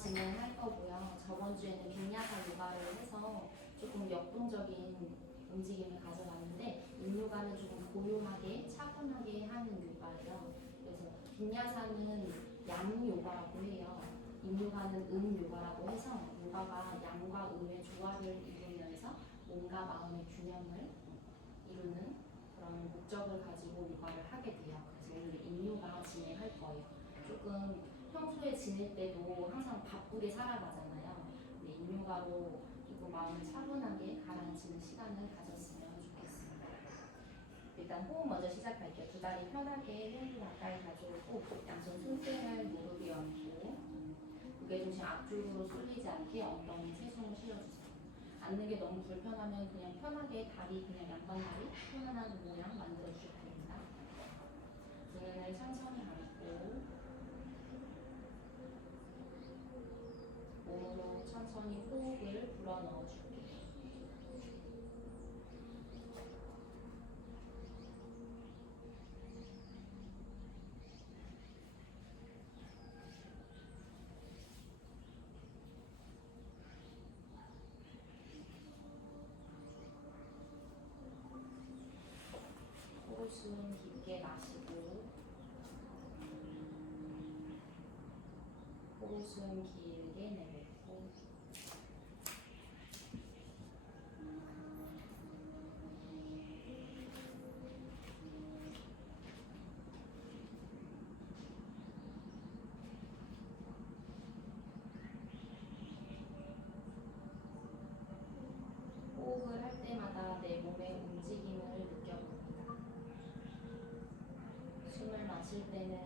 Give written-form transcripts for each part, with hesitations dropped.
진행할 거고요. 저번 주에는 빈야사 요가를 해서 조금 역동적인 움직임을 가져왔는데 빈요가는 조금 고요하게 차분하게 하는 요가예요. 그래서 빈야사는 양 요가라고 해요. 인요가는 음 요가라고 해서 요가가 양과 음의 조화를 이루면서 몸과 마음의 균형을 이루는 그런 목적을 가지고 요가를 하게 돼요. 그래서 오늘 인요가 진행할 거예요. 조금 평소에 지낼 때도 항상 바쁘게 살아가잖아요. 근데 인요가로 조금 마음을 차분하게 가라앉히는 시간을 가졌으면 좋겠습니다. 일단 호흡 먼저 시작할게요. 두 다리 편하게 흉부 가까이 가져오고 양손 손등을 무릎 위에 얹고 무게중심 앞쪽으로 쏠리지 않게 엉덩이 체중을 실어주세요. 앉는 게 너무 불편하면 그냥 편하게 다리 그냥 양반 다리 편안한 모양 만들어 주셔도 됩니다. 눈을 천천히 감고 몸으로 천천히 호흡을 불어 넣어 줄게요. 호흡 깊게 마시고 호흡 길게 내뱉고 호흡을 할 때마다 내 몸의 움직임을 느껴봅니다. 숨을 마실 때는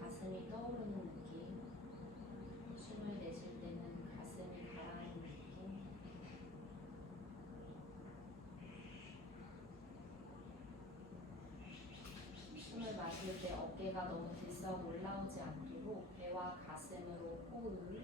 가슴이 떠오르는 느낌, 숨을 내쉴 때는 가슴이 가라앉는 느낌, 숨을 마실 때 어깨가 너무 들썩 올라오지 않도록 배와 가슴으로 호흡,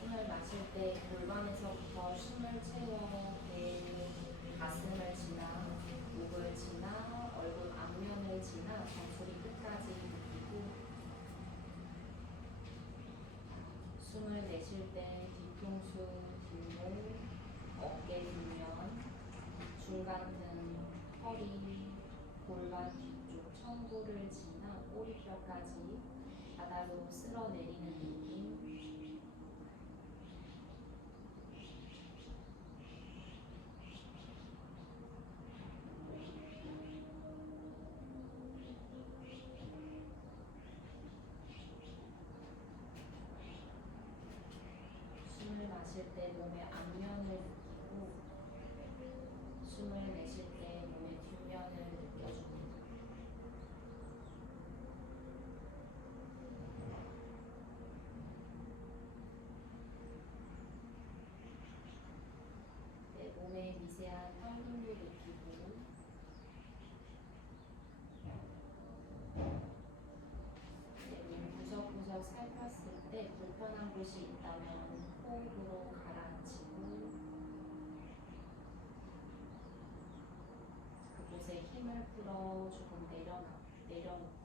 숨을 마실 때 골반에서부터 숨을 채워 배, 가슴을 지나 목을 지나 얼굴 앞면을 지나 정수리 끝까지 느끼고 숨을 내쉴 때 뒤통수, 뒷목, 어깨 뒷면, 중간 등, 허리, 골반 뒤쪽 천부를 지나 꼬리뼈까지 바닥으로 쓸어내리는 느낌. 숨을 마실 때 몸의 앞면을 느끼고 숨을 내쉴 때 몸의 뒷면을 느껴줍니다. 내 몸의 미세한 현금도 느끼고 내 몸 구석구석 살폈을 때 불편한 곳이 있다면 호흡으로 가라앉히고 그곳에 힘을 풀어 조금 내려놓고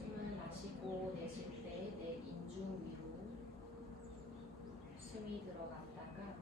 숨을 마시고 내쉴 때 내 인중 위로 숨이 들어갔다가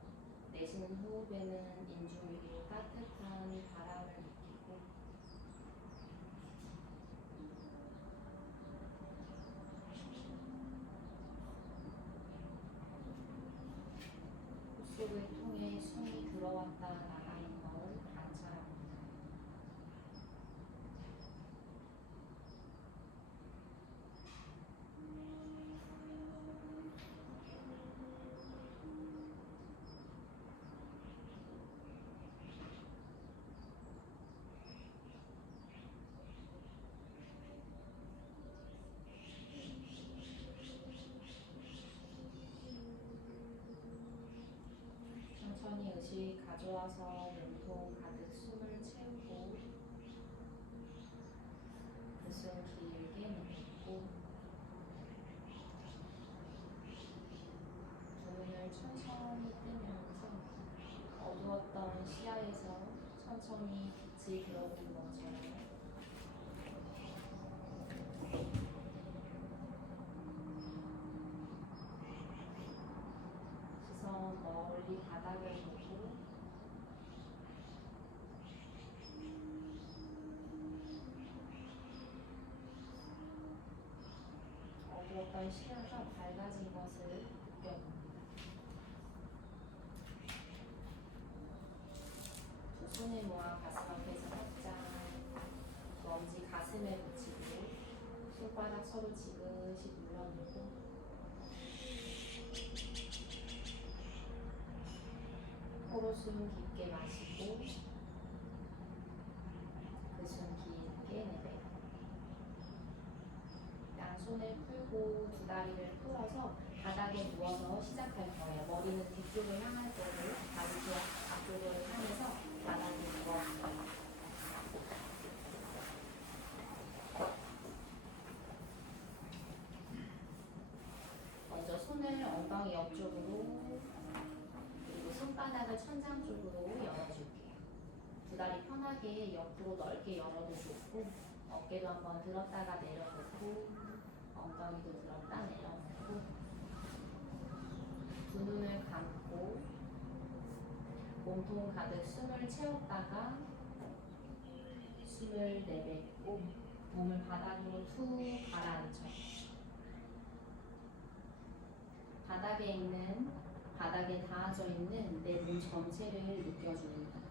내쉬 가져와서 몸통 가득 숨을 채우고 그 숨 길게 내뱉고 두 눈을 천천히 뜨면서 어두웠던 시야에서 천천히 빛이 들어오는 것처럼 시선 멀리 바닥을 보고 어두웠던 시야가 밝아진 것을 느껴봅니다. 두 손을 모아 가슴 앞에서 살짝 먼지 가슴에 붙이고 손바닥 서로 지그시 눌러내고 코로 숨 깊게 마시고 그 숨 길게 내뱉고 양손을 풀고 두 다리를 풀어서 바닥에 누워서 시작할 거예요. 머리는 뒤쪽을 향할 거고 다리도 앞쪽을 향해서 바닥에 누워요. 먼저 손을 엉덩이 옆쪽으로 그리고 손바닥을 천장 쪽으로 열어줄게요. 두 다리 편하게 옆으로 넓게 열어도 좋고 어깨도 한번 들었다가 내려놓고 엉덩이도 들었다 내려놓고 두 눈을 감고 몸통 가득 숨을 채웠다가 숨을 내뱉고 몸을 바닥으로 툭 가라앉혀 바닥에 닿아져 있는 내 몸 전체를 느껴줍니다.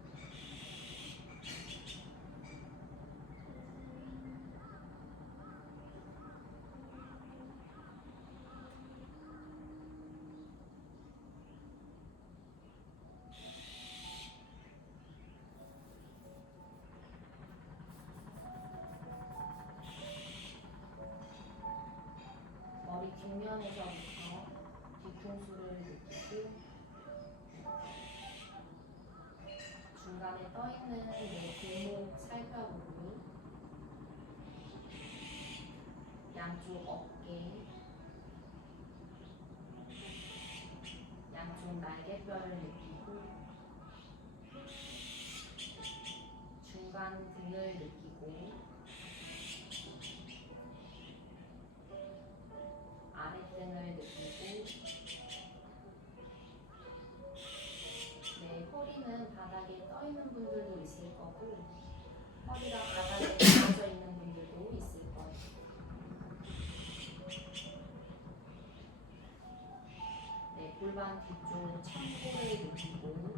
머리 뒷면에서부터 뒤통수를 느끼고 중간에 떠있는 내 골목 살펴보고 양쪽 어깨, 양쪽 날개뼈를 느끼고 중간 등을 느끼고 아랫등을 느끼고 네, 허리는 바닥에 떠있는 분들도 있을 거고 허리가 바닥에 닿아져 있는 분들도 있을 거예요. 네, 골반 뒤쪽 창고를 느끼고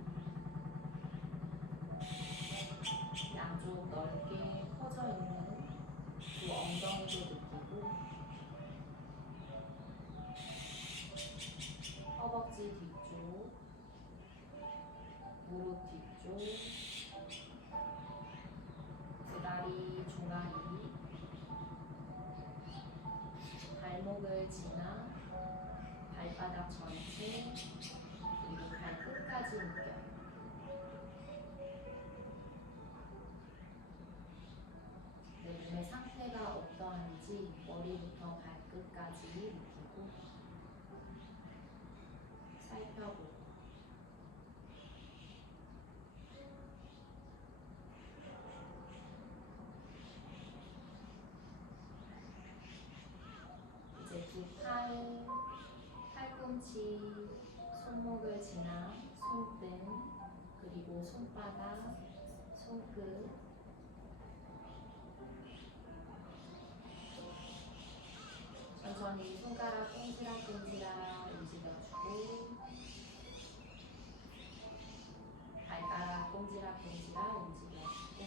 양쪽 넓게 퍼져 있는 두 엉덩이도 느끼고 허벅지 뒤쪽, 무릎 뒤쪽, 두 다리 종아리, 발목을 지나 발바닥 전체 그리고 발끝까지 느껴요. 내 몸의 상태가 어떠한지 머리부터 발끝까지 느끼고 살펴보고 이제 두 팔꿈치, 손목을 지나 손등, 그리고 손바닥, 손끝, 천천히 손가락 꼼지락꼼지락 움직여주고 발가락 꼼지락꼼지락 움직여주고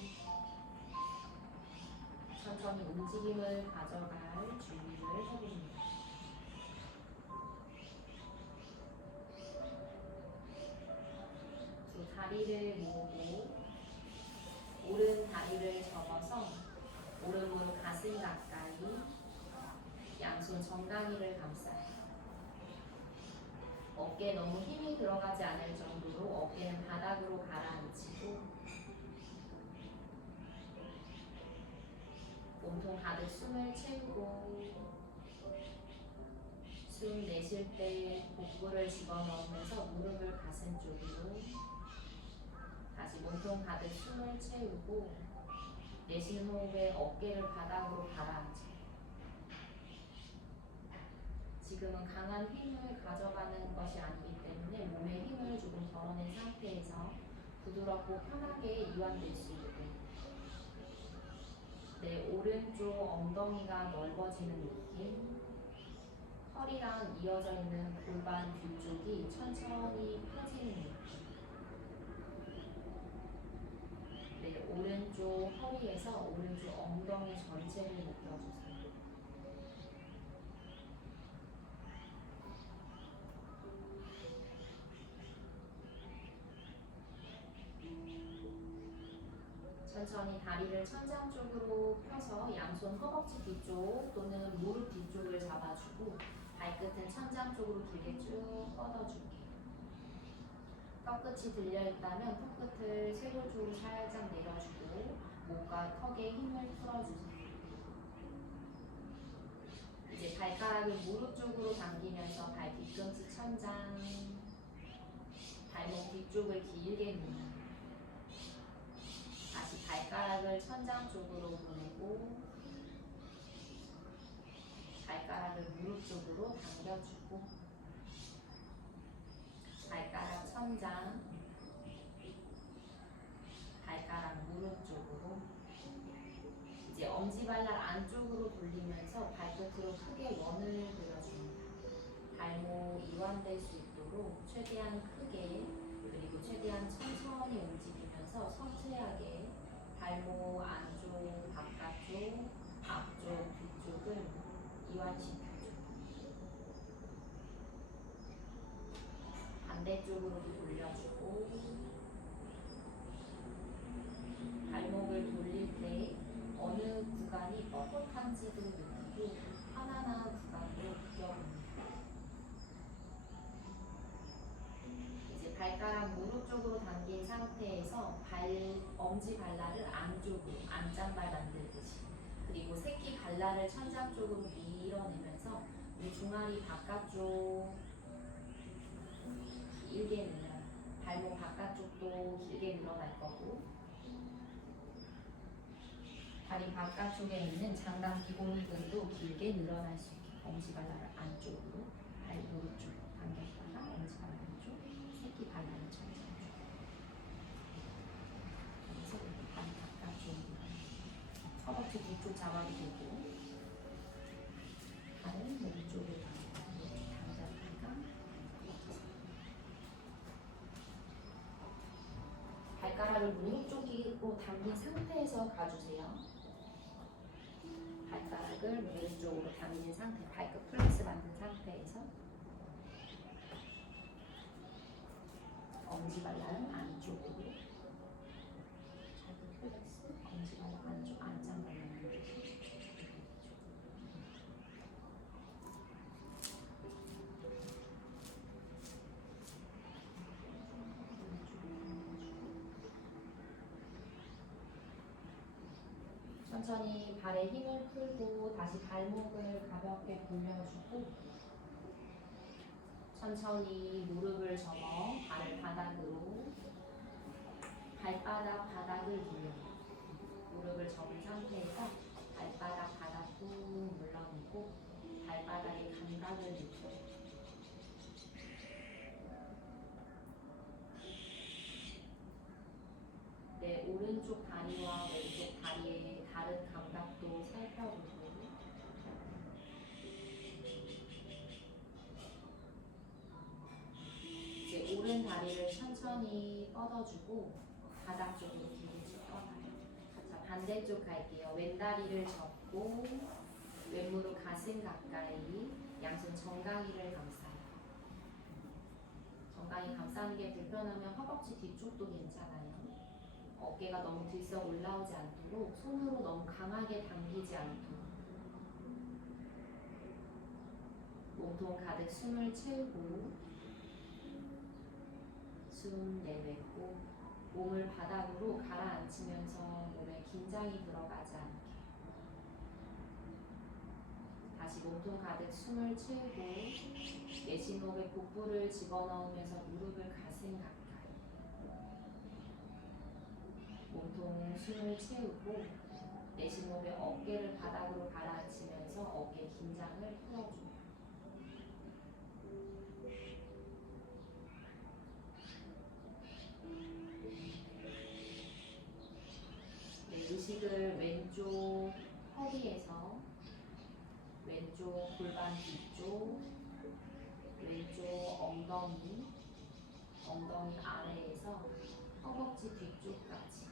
천천히 움직임을 가져갈 준비를 해봅니다. 두 다리를 모으고 오른 다리를 접어서 오른무릎 가슴 가까이 양손 정강이를 감싸요. 어깨에 너무 힘이 들어가지 않을 정도로 어깨는 바닥으로 가라앉히고 몸통 가득 숨을 채우고 숨 내쉴 때 복부를 집어넣으면서 무릎을 가슴 쪽으로 다시 몸통 가득 숨을 채우고 내쉬는 호흡에 어깨를 바닥으로 가라앉혀요. 지금은 강한 힘을 가져가는 것이 아니기 때문에 몸의 힘을 조금 덜어낸 상태에서 부드럽고 편하게 이완될 수 있게 내 오른쪽 엉덩이가 넓어지는 느낌, 허리랑 이어져 있는 골반 뒤쪽이 천천히 펴지는 느낌. 내 오른쪽 허리에서 오른쪽 엉덩이 전체를 느껴주세요. 천천히 다리를 천장 쪽으로 펴서 양손 허벅지 뒤쪽 또는 무릎 뒤쪽을 잡아주고 발끝은 천장 쪽으로 길게 쭉 뻗어줄게요. 턱끝이 들려있다면 턱끝을 쇄골 쪽으로 살짝 내려주고 목과 턱에 힘을 풀어주세요. 이제 발가락을 무릎 쪽으로 당기면서 발 뒤꿈치 천장, 발목 뒤쪽을 길게 누르고 다시 발가락을 천장 쪽으로 보내고 발가락을 무릎 쪽으로 당겨주고 발가락 천장, 발가락 무릎 쪽으로 이제 엄지발락 안쪽으로 돌리면서 발끝으로 크게 원을 그려줍니다. 발목 이완될 수 있도록 최대한 크게 그리고 최대한 천천히 움직이면서 섬세하게 발목 안쪽, 바깥쪽, 앞쪽, 뒤쪽을 이완시켜줘요. 반대쪽으로도 돌려주고 발목을 돌릴 때 어느 구간이 뻣뻣한지도 느끼고 편안한 구간으로 느껴봅니다. 이제 발가락 무릎 쪽으로 당긴 상태에서 엄지 발라를 안쪽으로 안짱발 만들듯이 그리고 새끼 발라를 천장 쪽으로 밀어내면서 이 종아리 바깥쪽 길게 늘어요. 발목 바깥쪽도 길게 늘어날 거고 다리 바깥쪽에 있는 장단 기공근도 길게 늘어날 수 있게 엄지발라를 안쪽으로 발 무릎 쪽으로 당겼다가 엄지발라 안쪽 새끼 발라를 천장 그래서 다리 바깥쪽으로 허벅지 뒤쪽 잡아도 되고 발은 무릎 쪽으로 당겼다가 발가락을 무릎 쪽으로 당긴 상태에서 가주세요. 발가락을 무릎 쪽으로 당긴 상태, 발끝 플렉스 만든 상태에서 엄지발락은 안쪽으로 발끝 플렉스, 엄지발락 안쪽, 안짱발락 천천히 발에 힘을 풀고 다시 발목을 가볍게 돌려주고 천천히 무릎을 접어 발을 바닥으로 발바닥 바닥을 눌러요. 무릎을 접은 상태에서 발바닥 바닥 꾹 눌러내고 발바닥의 감각을 느껴요. 내 오른쪽 다리와 왼쪽 다리의 다른 감각도 살펴보고 이제 오른 다리를 천천히 뻗어주고 바닥 쪽으로 길게 쭉 뻗어요. 자, 반대쪽 갈게요. 왼 다리를 접고 왼무릎 가슴 가까이 양손 정강이를 감싸요. 정강이 감싸는 게 불편하면 허벅지 뒤쪽도 괜찮아요. 어깨가 너무 들썩 올라오지 않도록 손으로 너무 강하게 당기지 않도록 몸통 가득 숨을 채우고 숨 내뱉고 몸을 바닥으로 가라앉히면서 몸에 긴장이 들어가지 않게 다시 몸통 가득 숨을 채우고 내쉬는 호흡에 복부를 집어넣으면서 무릎을 가슴 가까이 몸통 숨을 채우고 내쉬는 호흡에 어깨를 바닥으로 가라앉히면서 어깨 긴장을 풀어줍니다. 의식을 왼쪽 허리에서 왼쪽 골반 뒤쪽 왼쪽 엉덩이 아래에서 허벅지 뒤쪽까지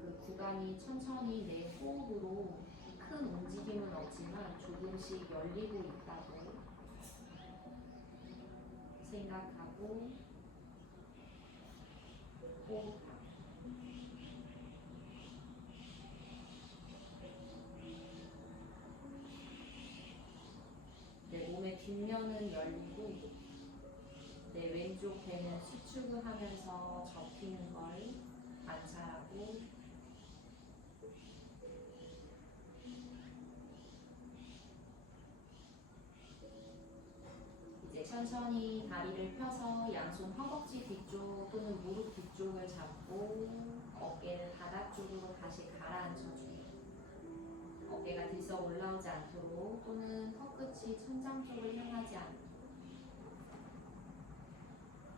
그 구간이 천천히 내 호흡으로 큰 움직임은 없지만 조금씩 열리고 있다고 생각하고 호흡하고 내 몸의 뒷면은 열리고 내 왼쪽 배는 수축을 하면서 접히는 걸 관찰하고 이제 천천히 다리를 펴서 양손 허벅지 뒤쪽 또는 무릎 뒤쪽을 잡고 어깨를 바닥 쪽으로 다시 가라앉혀줍니다. 어깨가 들썩 올라오지 않도록 또는 턱끝이 천장 쪽을 향하지 않도록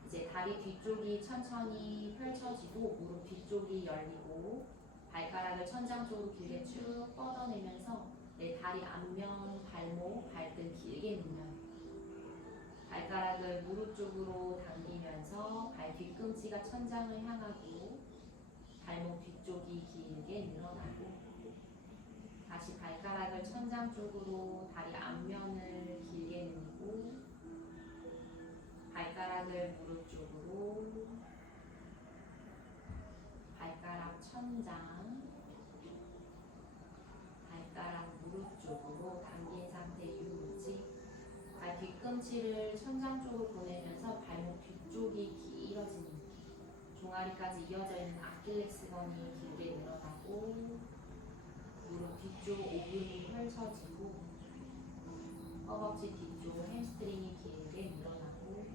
이제 다리 뒤쪽이 천천히 펼쳐지고 무릎 뒤쪽이 열리고 발가락을 천장 쪽으로 길게 쭉 뻗어내면서 내 다리 앞면, 발목, 발등 길게 늘려요. 발가락을 무릎 쪽으로 당기면서 발 뒤꿈치가 천장을 향하고 발목 뒤쪽이 길게 늘어나고 다시 발가락을 천장 쪽으로 다리 앞면을 길게 늘리고 발가락을 무릎 쪽으로 발가락 천장 발가락 무릎 쪽으로 당긴 상태 유지 발 뒤꿈치를 천장 쪽으로 보내면서 발목 뒤쪽이 길어지는 느낌 종아리까지 이어져 있는 아킬레스건이 길게 늘어나고 무릎 뒤쪽 오금이 펼쳐지고 허벅지 뒤쪽 햄스트링이 길게 늘어나고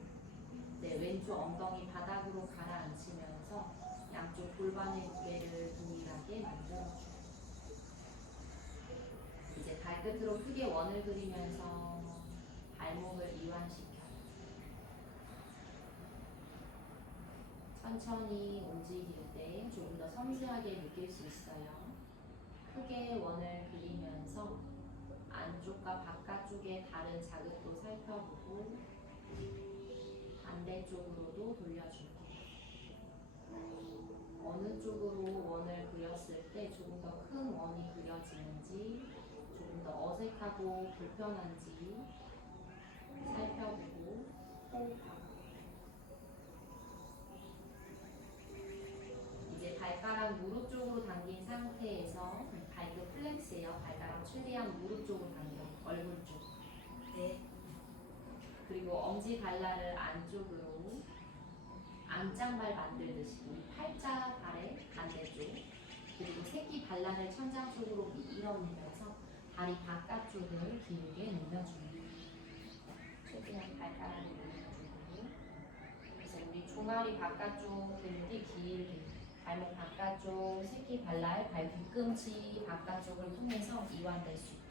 내 왼쪽 엉덩이 바닥으로 가라앉히면서 양쪽 골반의 무게를 동일하게 만들어주고 이제 발끝으로 크게 원을 그리면서 발목을 이완시켜요. 천천히 움직일 때 조금 더 섬세하게 느낄 수 있어요. 크게 원을 그리면서 안쪽과 바깥쪽의 다른 자극도 살펴보고 반대쪽으로도 돌려줄게요. 어느 쪽으로 원을 그렸을 때 조금 더 큰 원이 그려지는지 조금 더 어색하고 불편한지 살펴보고 호흡하고 이제 발가락 무릎 쪽으로 당긴 상태에서 발끝 플렉스예요. 발가락 최대한 무릎 쪽으로 당겨요. 얼굴 쪽. 네. 그리고 엄지 발라를 안쪽으로 안짱발 만들듯이 우리 팔자 발의 반대쪽 그리고 새끼 발란을 천장 쪽으로 밀어내면서 다리 바깥쪽을 길게 늘려줍니다. 최대한 발가락을 늘려주고 그래서 우리 종아리 바깥쪽 근육이 길게 발목 바깥쪽, 새끼 발랄, 발 뒤꿈치 바깥쪽을 통해서 이완될 수 있게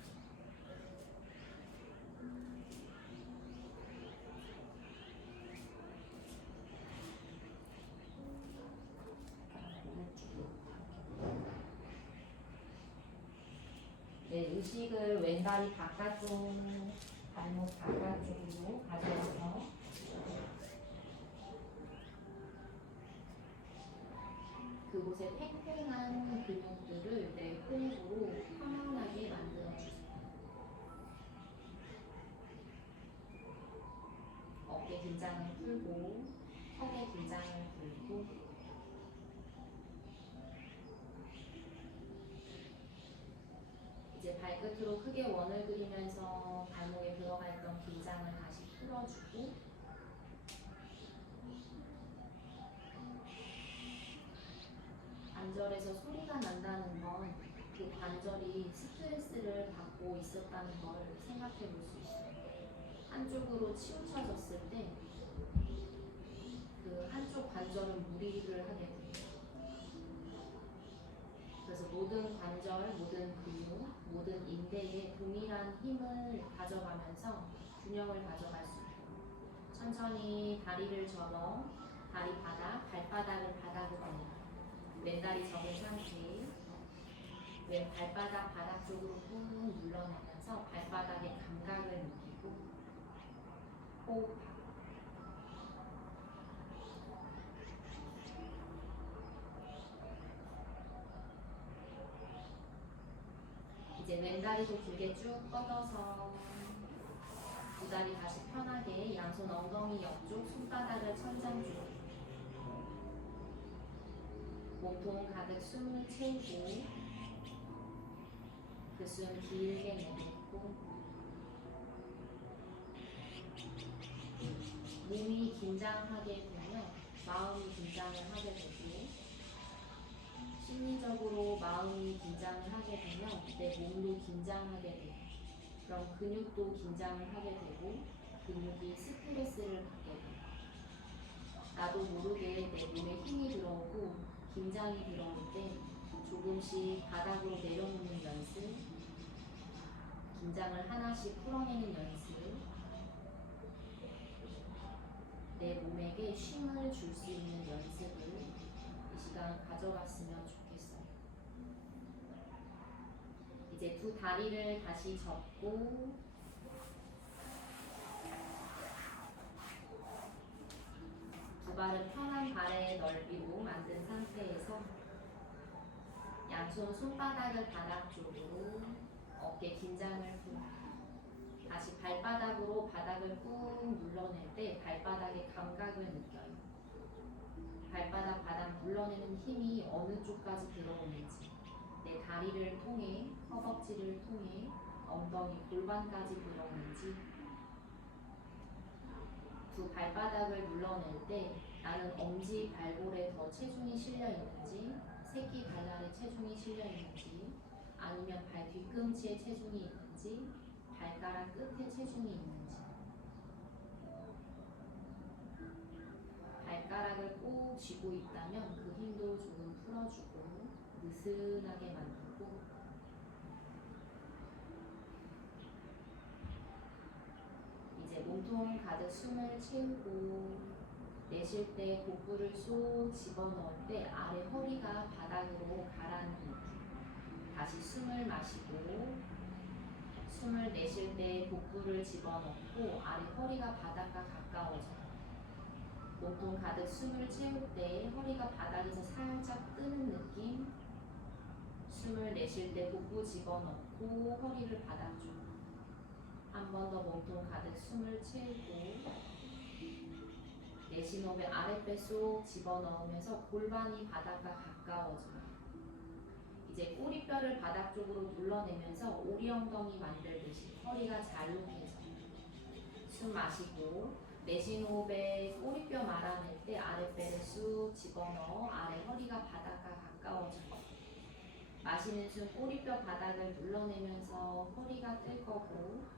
네, 의식을 왼다리 바깥쪽, 발목 바깥쪽으로 가져와서 그곳에 팽팽한 근육들을 내 호흡으로 편안하게 만들어주세요. 어깨 긴장을 풀고 턱의 긴장을 풀고 이제 발끝으로 크게 원을 그리면서 발목에 들어가 있던 긴장을 다시 풀어주고 관절에서 소리가 난다는 건 그 관절이 스트레스를 받고 있었다는 걸 생각해 볼 수 있어요. 한쪽으로 치우쳐졌을 때 그 한쪽 관절은 무리를 하게 돼요. 그래서 모든 관절, 모든 근육, 모든 인대에 동일한 힘을 가져가면서 균형을 가져갈 수 있고, 천천히 다리를 접어 다리 바닥, 발바닥을 바닥으로 올려 왼다리 접은 상태, 왼 발바닥 바닥 쪽으로 꾹 눌러내면서 발바닥의 감각을 느끼고 호흡하고, 이제 왼다리도 길게 쭉 뻗어서 두 다리 다시 편하게 양손 엉덩이 옆쪽, 손바닥을 천장 쪽, 몸통 가득 숨을 채우고 그 숨 길게 내뱉고, 몸이 긴장하게 되면 마음이 긴장을 하게 되고, 심리적으로 마음이 긴장을 하게 되면 내 몸도 긴장하게 되고, 그럼 근육도 긴장을 하게 되고 근육이 스트레스를 받게 돼요. 나도 모르게 내 몸에 힘이 들어오고 긴장이 들어올 때 조금씩 바닥으로 내려놓는 연습, 긴장을 하나씩 풀어내는 연습, 내 몸에게 쉼을 줄 수 있는 연습을 이 시간 가져갔으면 좋겠어요. 이제 두 다리를 다시 접고 두 발은 편한 발의 넓이로 만든 상태에서 양손 손바닥을 바닥 쪽으로, 어깨 긴장을 풀고 다시 발바닥으로 바닥을 꾹 눌러낼 때 발바닥의 감각을 느껴요. 발바닥 바닥 눌러내는 힘이 어느 쪽까지 들어오는지, 내 다리를 통해, 허벅지를 통해 엉덩이 골반까지 들어오는지, 두 발바닥을 눌러낼 때 나는 엄지 발골에 더 체중이 실려 있는지, 새끼 발날에 체중이 실려 있는지, 아니면 발 뒤꿈치에 체중이 있는지, 발가락 끝에 체중이 있는지, 발가락을 꼭 쥐고 있다면 그 힘도 조금 풀어주고 느슨하게 만들고, 이제 몸통 가득 숨을 채우고 내쉴 때 복부를 쏙 집어넣을 때 아래 허리가 바닥으로 가라앉는, 다시 숨을 마시고 숨을 내쉴 때 복부를 집어넣고 아래 허리가 바닥과 가까워져요. 몸통 가득 숨을 채울 때 허리가 바닥에서 살짝 뜨는 느낌, 숨을 내쉴 때 복부 집어넣고 허리를 바닥 쪽, 한 번 더 몸통 가득 숨을 채우고 내쉬는 호흡에 아랫배 쏙 집어넣으면서 골반이 바닥과 가까워져요. 이제 꼬리뼈를 바닥 쪽으로 눌러내면서 오리 엉덩이 만들듯이 허리가 자유해져요. 숨 마시고 내쉬는 호흡에 꼬리뼈 말아낼 때 아랫배를 쑥 집어넣어 아래 허리가 바닥과 가까워져요. 마시는 숨 꼬리뼈 바닥을 눌러내면서 허리가 뜰 거고,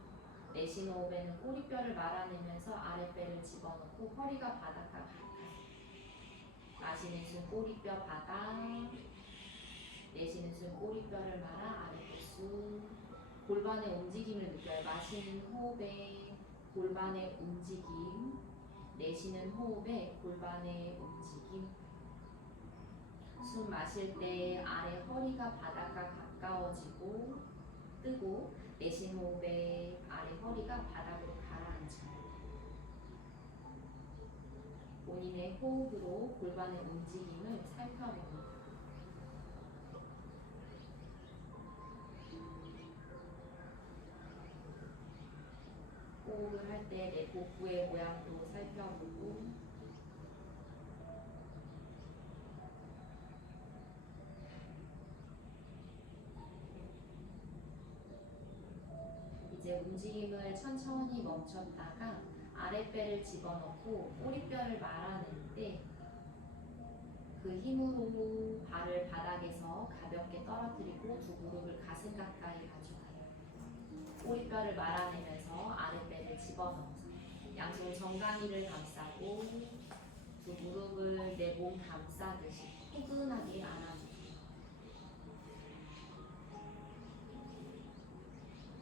내쉬는 호흡에는 꼬리뼈를 말아내면서 아랫배를 집어넣고 허리가 바닥과 가까이. 마시는 숨 꼬리뼈 바닥, 내쉬는 숨 꼬리뼈를 말아 아랫배 쑥. 골반의 움직임을 느껴요. 마시는 호흡에 골반의 움직임, 내쉬는 호흡에 골반의 움직임. 숨 마실 때 아래 허리가 바닥과 가까워지고 뜨고, 내쉬는 호흡에 아래 허리가 바닥으로 가라앉아요. 본인의 호흡으로 골반의 움직임을 살펴봅니다. 호흡을 할 때 내 복부의 모양도 살펴보고, 이제 움직임을 천천히 멈췄다가 아랫배를 집어넣고 꼬리뼈를 말아낼 때 그 힘으로 후 발을 바닥에서 가볍게 떨어뜨리고 두 무릎을 가슴 가까이 가져가요. 꼬리뼈를 말아내면서 아랫배를 집어넣어서 양손 정강이를 감싸고 두 무릎을 내 몸 감싸듯이 포근하게 안아주세요.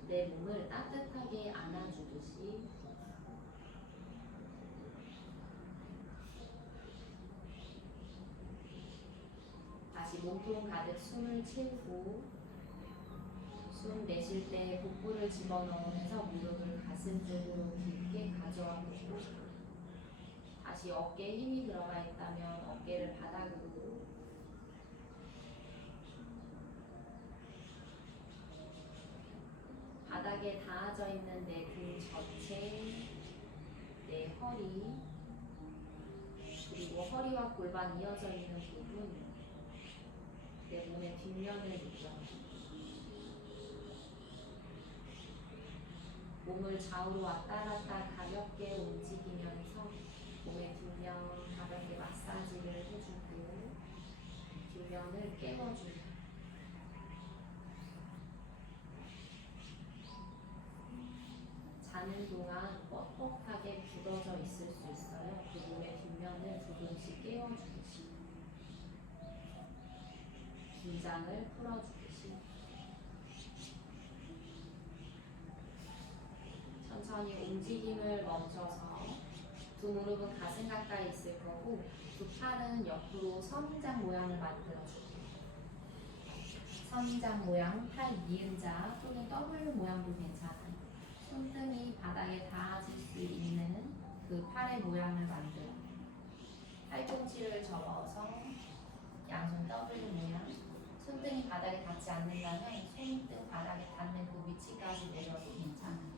내 몸을 따뜻하게 안아주듯이 다시 몸통 가득 숨을 채우고 숨 내쉴 때 복부를 집어넣으면서 무릎을 가슴 쪽으로 깊게 가져와 보고 다시 어깨에 힘이 들어가 있다면 어깨를 바닥으로 바닥에 닿아져 있는 내 등 전체, 내 허리, 그리고 허리와 골반 이어져 있는 부분, 내 몸의 뒷면을 느껴요. 몸을 좌우로 왔다 갔다 가볍게 움직이면서 몸의 뒷면 가볍게 마사지를 해주고 뒷면을 깨워줘요. 자는 동안 뻣뻣하게 굳어져 있을 수 있어요. 그 몸의 뒷면을 조금씩 깨워주듯이 긴장을 풀어주듯이 천천히 움직임을 멈춰서 두 무릎은 가슴 가까이 있을 거고 두 팔은 옆으로 선인장 모양을 만들어줄게요. 선인장 모양, 팔 니은자 또는 W 모양도 괜찮아요. 손등이 바닥에 닿아질 수 있는 그 팔의 모양을 만들어 팔꿈치를 접어서 양손 W 모양, 손등이 바닥에 닿지 않는다면 손등 바닥에 닿는 그 위치까지 내려도 괜찮아요.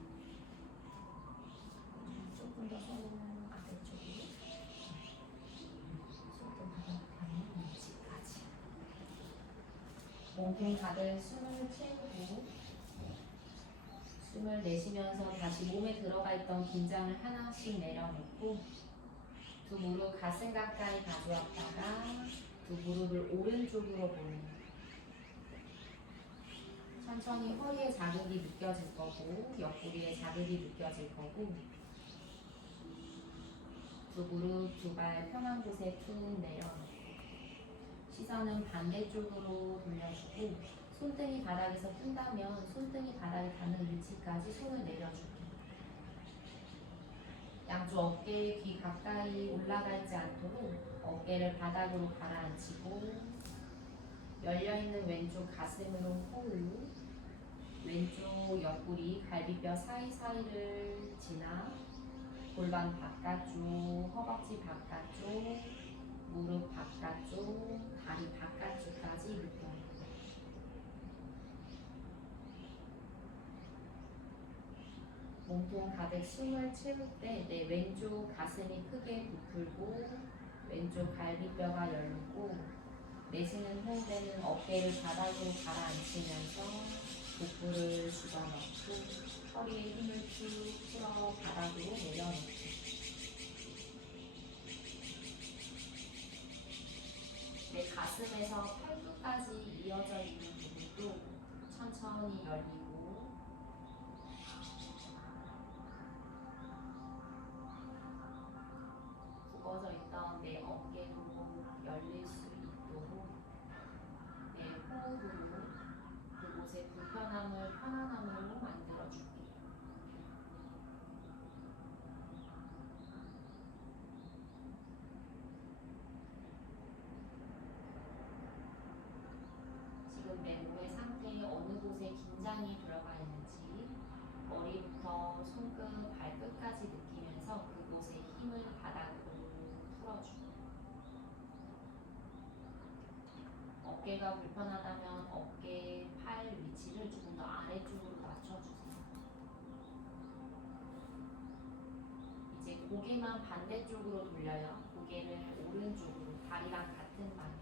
조금 더 손을 아래쪽으로 손등 바닥에 닿는 위치까지 몸통 가득 숨을 채우고 숨을 내쉬면서 다시 몸에 들어가 있던 긴장을 하나씩 내려놓고 두 무릎 가슴 가까이 가져왔다가 두 무릎을 오른쪽으로 보내요. 천천히 허리에 자극이 느껴질 거고 옆구리에 자극이 느껴질 거고 두 무릎 두 발 편한 곳에 툭 내려놓고 시선은 반대쪽으로 돌려주고 손등이 바닥에서 뜬다면 손등이 바닥에 닿는 위치까지 손을 내려줄게요. 양쪽 어깨 귀 가까이 올라가 있지 않도록 어깨를 바닥으로 가라앉히고 열려있는 왼쪽 가슴으로 호흡, 왼쪽 옆구리 갈비뼈 사이사이를 지나 골반 바깥쪽, 허벅지 바깥쪽, 무릎 바깥쪽, 다리 바깥쪽까지 느껴요. 몸통 가득 숨을 채울 때 내 왼쪽 가슴이 크게 부풀고 왼쪽 갈비뼈가 열리고 내쉬는 호흡에는 어깨를 바닥으로 가라앉히면서 복부를 집어넣고 허리에 힘을 쭉 풀어 바닥으로 내려놓고 내 가슴에서 팔뚝까지 이어져 있는 부분도 천천히 열리고 굽어져 있던 내 어깨도 열릴 수 있도록 내 호흡으로 그곳의 불편함을 편안함으로 만들어줄게요. 지금 내 몸의 상태에 어느 곳에 긴장이 들어가 있는지 머리부터 손끝, 발끝까지 느끼면서 그곳에 힘을 바닥으로 풀어주고 어깨가 불편하다면 어깨, 팔 위치를 조금 더 아래쪽으로 낮춰주세요. 이제 고개만 반대쪽으로 돌려요. 고개를 오른쪽으로, 다리랑 같은 방향.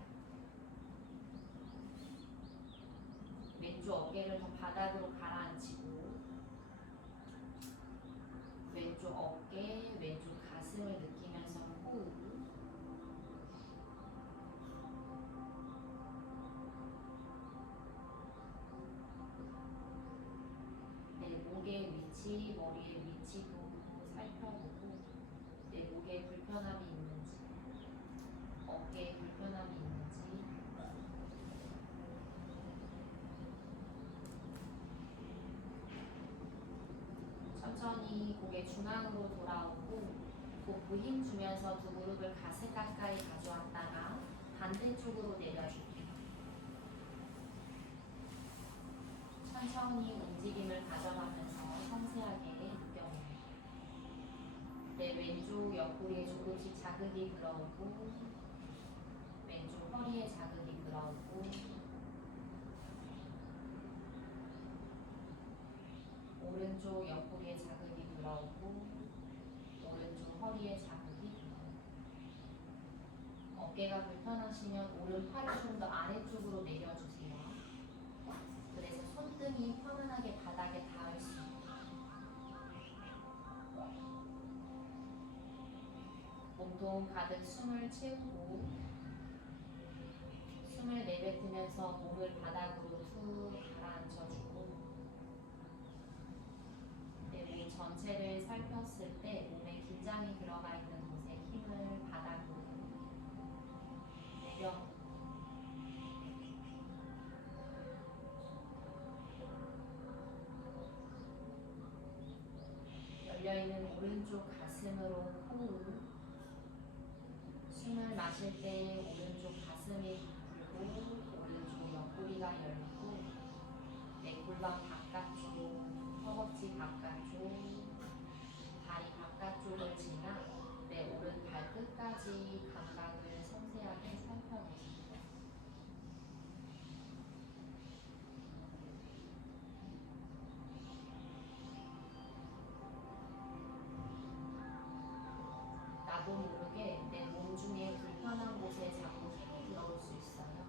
왼쪽 어깨를 더 바닥으로 가라앉히고 왼쪽 어깨, 왼쪽 가슴을 느끼면서 호흡. 천천히 고개 중앙으로 돌아오고 복부 힘 주면서 두 무릎을 가슴 가까이 가져왔다가 반대쪽으로 내려줄게요. 천천히 움직임을 가져가면서 섬세하게 느껴봅니다. 내 왼쪽 옆구리에 조금씩 자극이 들어오고 왼쪽 허리에 자극이 들어오고 오른쪽 옆구리에 자극이 들어오고 오른쪽 허리에 자극이 들어오고 어깨가 불편하시면 오른팔을 좀 더 아래쪽으로 내려주세요. 그래서 손등이 편안하게 바닥에 닿을 수 있게 몸통 가득 숨을 채우고 숨을 내뱉으면서 몸을 바닥으로 툭 가라앉혀주고 내 몸 전체를 살폈을 때 몸에 긴장이 들어가 있는 곳에 힘을 바닥으로 내려 열려있는 오른쪽 가슴으로 호흡 숨을 마실 때 오른쪽 가슴이 부풀고 오른쪽 옆구리가 열리고 내 골반 바깥쪽, 허벅지 바깥쪽, 다리 바깥쪽을 지나 내 오른 발끝까지 감각을 섬세하게 살펴보세요. 나도 모르게 내 몸 중에 불편한 곳에 자꾸 힘이 들어올 수 있어요.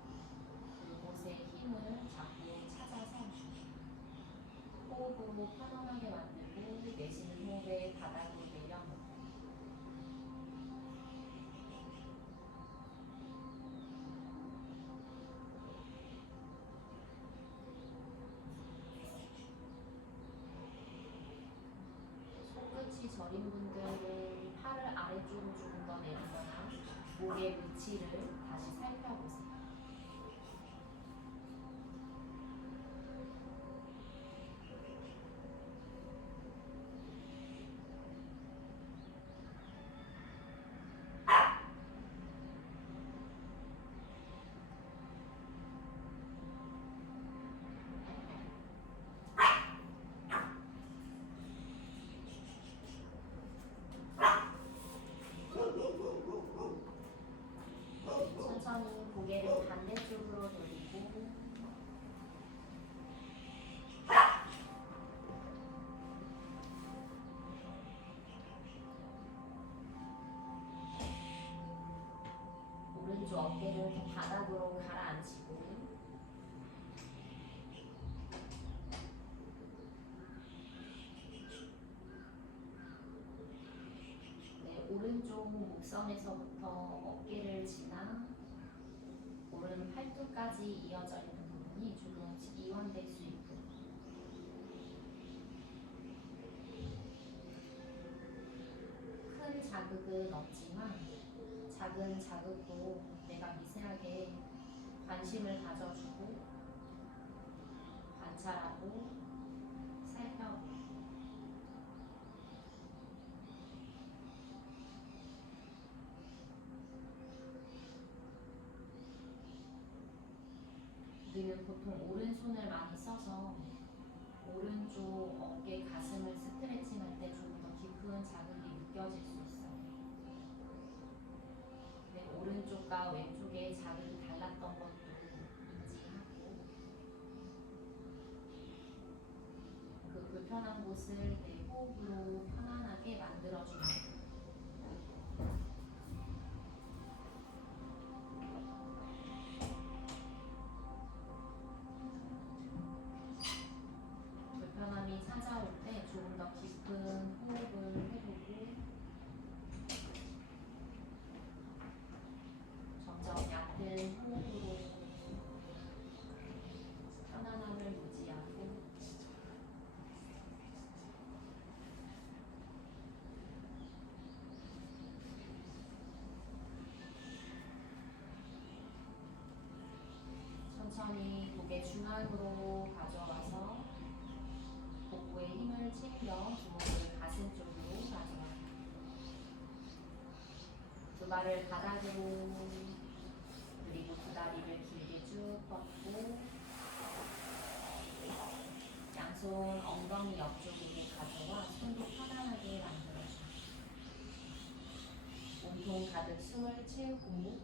그곳에 힘을 자꾸 찾아서 호흡으로 편안하게 만들고 내쉬는 호흡에 바닥으로 내려놓고 손끝이 저린 분들은 팔을 아래쪽으로 조금 더 내리거나 목의 위치를 다시 살펴보세요. 천천히 고개를 반대쪽으로 돌리고 오른쪽 어깨를 더 바닥으로 가라앉히고 네, 오른쪽 목선에서부터 어깨를 지나 오른 팔뚝까지 이어져 있는 부분이 조금씩 이완될 수 있도록 큰 자극은 없지만 작은 자극도 내가 미세하게 관심을 가져주고 관찰하고 살펴보고 우리는 보통 오른손을 많이 써서 오른쪽 어깨 가슴을 스트레칭할 때 조금 더 깊은 자극이 느껴질 수 있어요. 근데 오른쪽과 왼쪽의 자극이 달랐던 것도 인지하고 그 불편한 곳을 내 호흡으로 편안하게 만들어주는 거예요. 불편함이 찾아올 때 조금 더 깊은 호흡을 해보고 점점 얕은 호흡으로 편안함을 유지하고 천천히 고개 중앙으로 가져와서 복부에 힘을 챙겨 주먹을 가슴 쪽으로 가져와요. 두 발을 바닥으로 그리고 두 다리를 길게 쭉 뻗고 양손 엉덩이 옆쪽으로 가져와 손도 편안하게 만들어줘요. 몸통 가득 숨을 채우고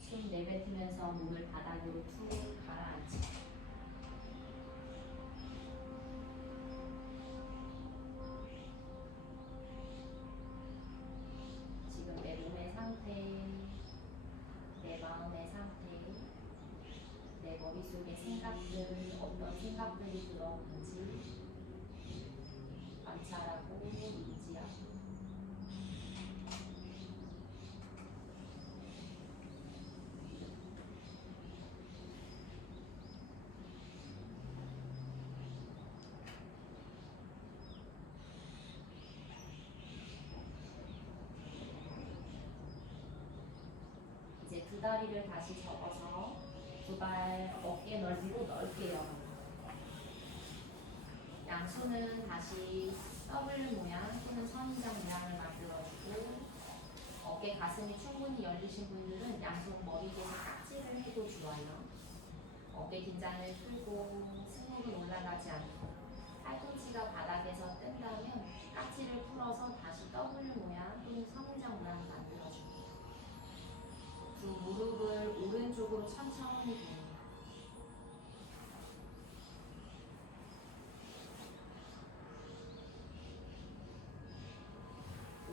숨 내뱉으면서 몸을 바닥으로 툭 가라앉히고 지금 내 몸의 상태, 내 마음의 상태, 내 머릿속의 생각들, 어떤 생각들이 들어오는지 관찰하고 인지하고 이제 두 다리를 다시 접어서 두 발 어깨 넓이로 넓게 열어요. 양손은 다시 W 모양 또는 선인장 모양을 만들어주고 어깨 가슴이 충분히 열리신 분들은 양손 머리 뒤에서 깍지를 해도 좋아요. 어깨 긴장을 풀고 승모근 올라가지 않고 팔꿈치가 바닥에서 뜬다면 깍지를 풀어서 다시 W 모양 또는 선인장 모양을 만들어줍니다. 두 무릎을 오른쪽으로 천천히 봅니다.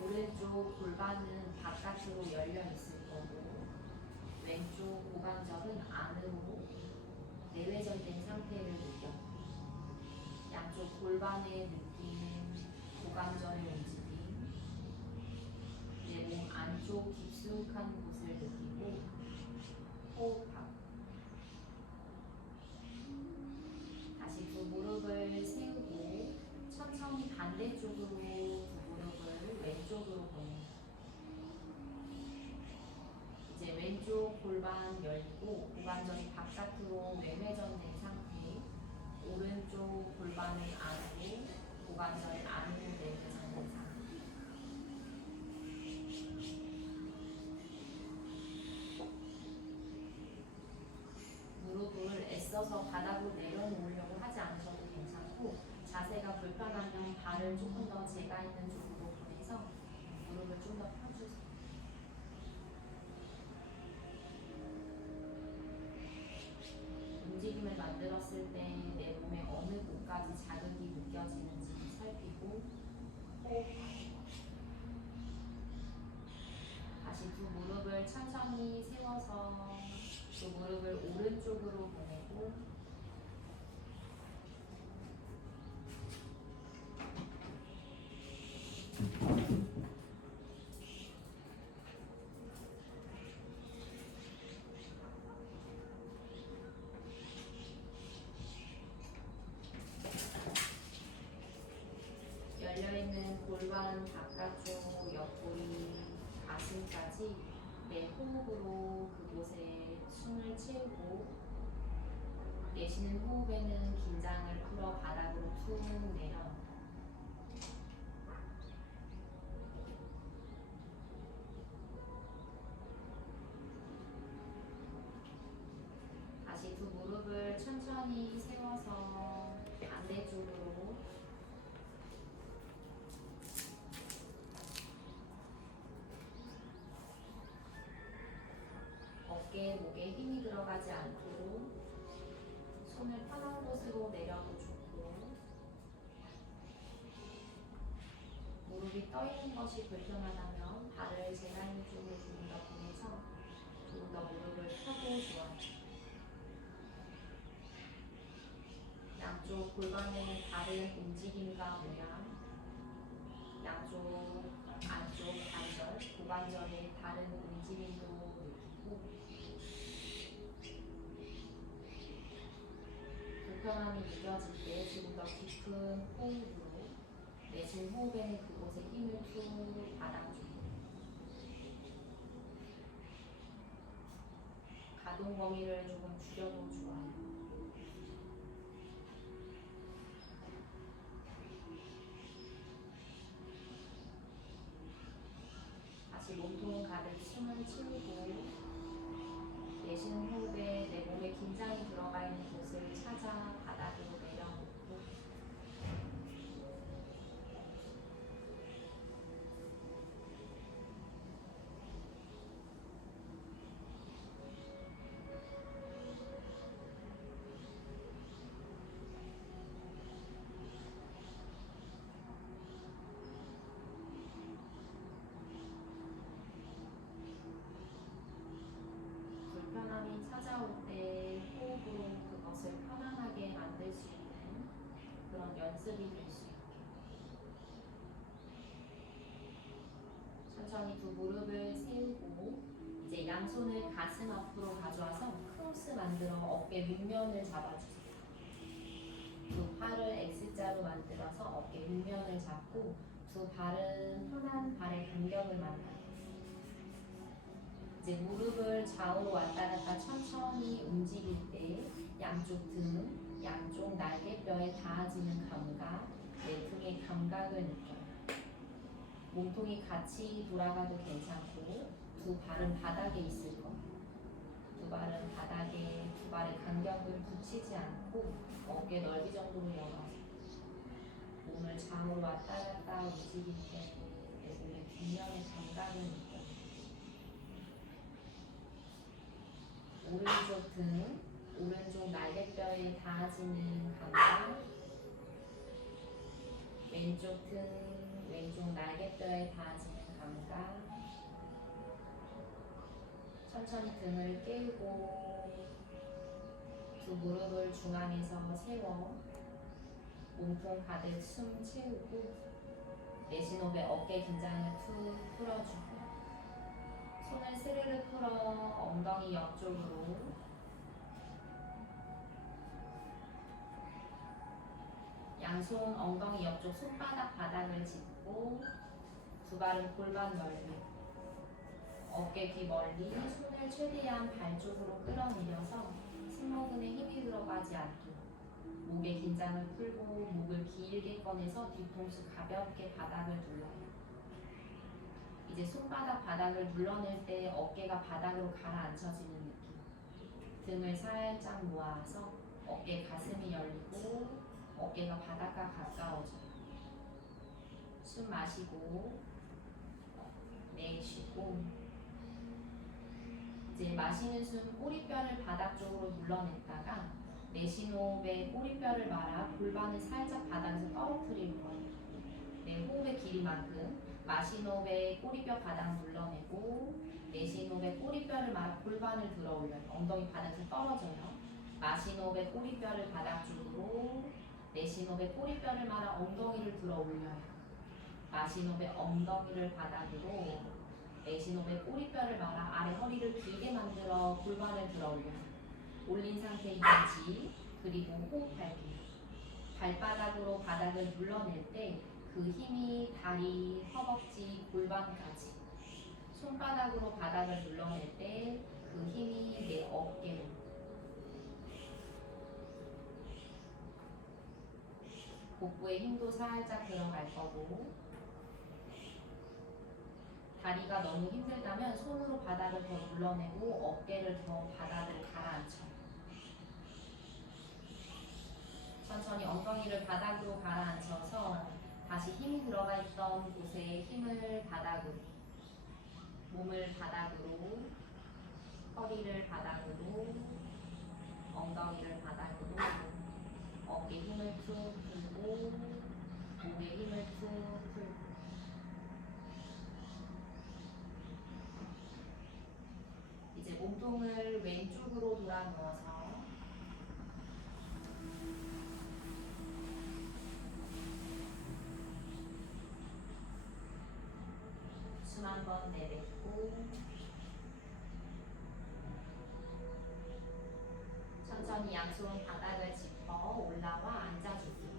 오른쪽 골반은 바깥으로 열려 있을 거고 왼쪽 고관절은 안으로 내외전된 상태를 느껴. 양쪽 골반의 느낌, 고관절의 움직임, 내 몸 안쪽 깊숙한 곳을 느끼고 호흡하고 다시 두 무릎을 세우고 천천히 반대쪽으로 두 무릎을 왼쪽으로 보냅니다. 이제 왼쪽 골반 열고 고관절이 바깥으로 외회전된 상태, 오른쪽 골반은 안으로 고관절이 안으로 내외전된 상태. 무릎을 애써서 바닥으로 내려놓으려고 하지 않으셔도 괜찮고 자세가 불편하면 발을 조금 더 제가 있는 쪽으로 보내서 무릎을 좀 더 펴주세요. 움직임을 만들었을 때 내 몸의 어느 곳까지 자극이 느껴지는지 살피고 호흡하고 다시 두 무릎을 천천히 세워서 두 무릎을 오른쪽으로 보내고 열려있는 골반 바깥쪽 옆구리 가슴까지 내 호흡으로 그곳에 숨을 채우고 내쉬는 호흡에는 긴장을 풀어 바닥으로 툭 내려놓고 다시 두 무릎을 천천히 세워서 반대쪽으로 어깨, 목에 힘이 들어가지 않도록 손을 편한 곳으로 내려도 좋고 무릎이 떠 있는 것이 불편하다면 발을 제가 있는 쪽으로 조금 더 보내서 조금 더 무릎을 펴고 좋아요. 양쪽 골반의 다른 움직임과 모양, 양쪽 안쪽 관절, 고관절의 다른 움직임도 느끼고 불편함이 느껴질 때 조금 더 깊은 호흡으로 내쉬는 호흡에는 그곳에 힘을 툭 받아주고 가동 범위를 조금 줄여도 좋아요. 내쉬는 호흡에 내 몸에 긴장이 들어가 있는 곳을 찾아 바닥으로 내려놓고 불편함이 찾아올 때 호흡으로 그것을 편안하게 만들 수 있는 그런 연습이 될 수 있게 천천히 두 무릎을 세우고 이제 양손을 가슴 앞으로 가져와서 크로스 만들어 어깨 윗면을 잡아주세요. 두 팔을 X자로 만들어서 어깨 윗면을 잡고 두 발은 편한 발의 간격을 만나요. 이제 무릎을 좌우로 왔다 갔다 천천히 움직일 때 양쪽 등, 양쪽 날개뼈에 닿아지는 감각, 내 등의 감각을 느껴요. 몸통이 같이 돌아가도 괜찮고 두 발은 바닥에 있을 거예요. 두 발은 바닥에 두 발의 간격을 붙이지 않고 어깨 넓이 정도로 열어서 몸을 좌우로 왔다 갔다 움직일 때 내 몸의 뒷면의 감각을 느껴요. 오른쪽 등, 오른쪽 날개뼈에 닿아지는 감각, 왼쪽 등, 왼쪽 날개뼈에 닿아지는 감각. 천천히 등을 깨우고 두 무릎을 중앙에서 세워 몸통 가득 숨 채우고 내쉬호흡에 어깨 긴장을 툭 풀어주고 손을 스르르 풀어 엉덩이 옆쪽으로 양손 엉덩이 옆쪽 손바닥 바닥을 짚고 두 발은 골반 넓이 어깨 귀 멀리 손을 최대한 발 쪽으로 끌어내려서 승모근에 힘이 들어가지 않도록 목의 긴장을 풀고 목을 길게 꺼내서 뒤통수 가볍게 바닥을 눌러요. 이제 손바닥 바닥을 눌러낼 때 어깨가 바닥으로 가라앉혀지는 느낌. 등을 살짝 모아서 어깨 가슴이 열리고 어깨가 바닥과 가까워져요. 숨 마시고 내쉬고 이제 마시는 숨 꼬리뼈를 바닥 쪽으로 눌러냈다가 내쉬는 호흡에 꼬리뼈를 말아 골반을 살짝 바닥에서 떨어뜨릴 거예요. 내 호흡의 길이만큼 마시는 호흡에 꼬리뼈 바닥 눌러내고 내쉬는 호흡에 꼬리뼈를 말아 골반을 들어 올려요. 엉덩이 바닥에서 떨어져요. 마시는 호흡에 꼬리뼈를 바닥 쪽으로 내쉬는 호흡에 꼬리뼈를 말아 엉덩이를 들어 올려요. 마시는 호흡에 엉덩이를 바닥으로 내쉬는 호흡에 꼬리뼈를 말아 아래 허리를 길게 만들어 골반을 들어 올려요. 올린 상태 유지 그리고 호흡할게요. 발바닥으로 바닥을 눌러낼 때 그 힘이 다리, 허벅지, 골반까지 손바닥으로 바닥을 눌러낼 때 그 힘이 내 어깨로 복부에 힘도 살짝 들어갈 거고 다리가 너무 힘들다면 손으로 바닥을 더 눌러내고 어깨를 더 바닥으로 가라앉혀요. 천천히 엉덩이를 바닥으로 가라앉혀서 다시 힘이 들어가 있던 곳에 힘을 바닥으로 몸을 바닥으로 허리를 바닥으로 엉덩이를 바닥으로 어깨 힘을 툭 풀고 목에 힘을 툭 풀고 이제 몸통을 왼쪽으로 돌아 누워서 숨 한번 내뱉고 천천히 양손 바닥을 짚어 올라와 앉아주세요.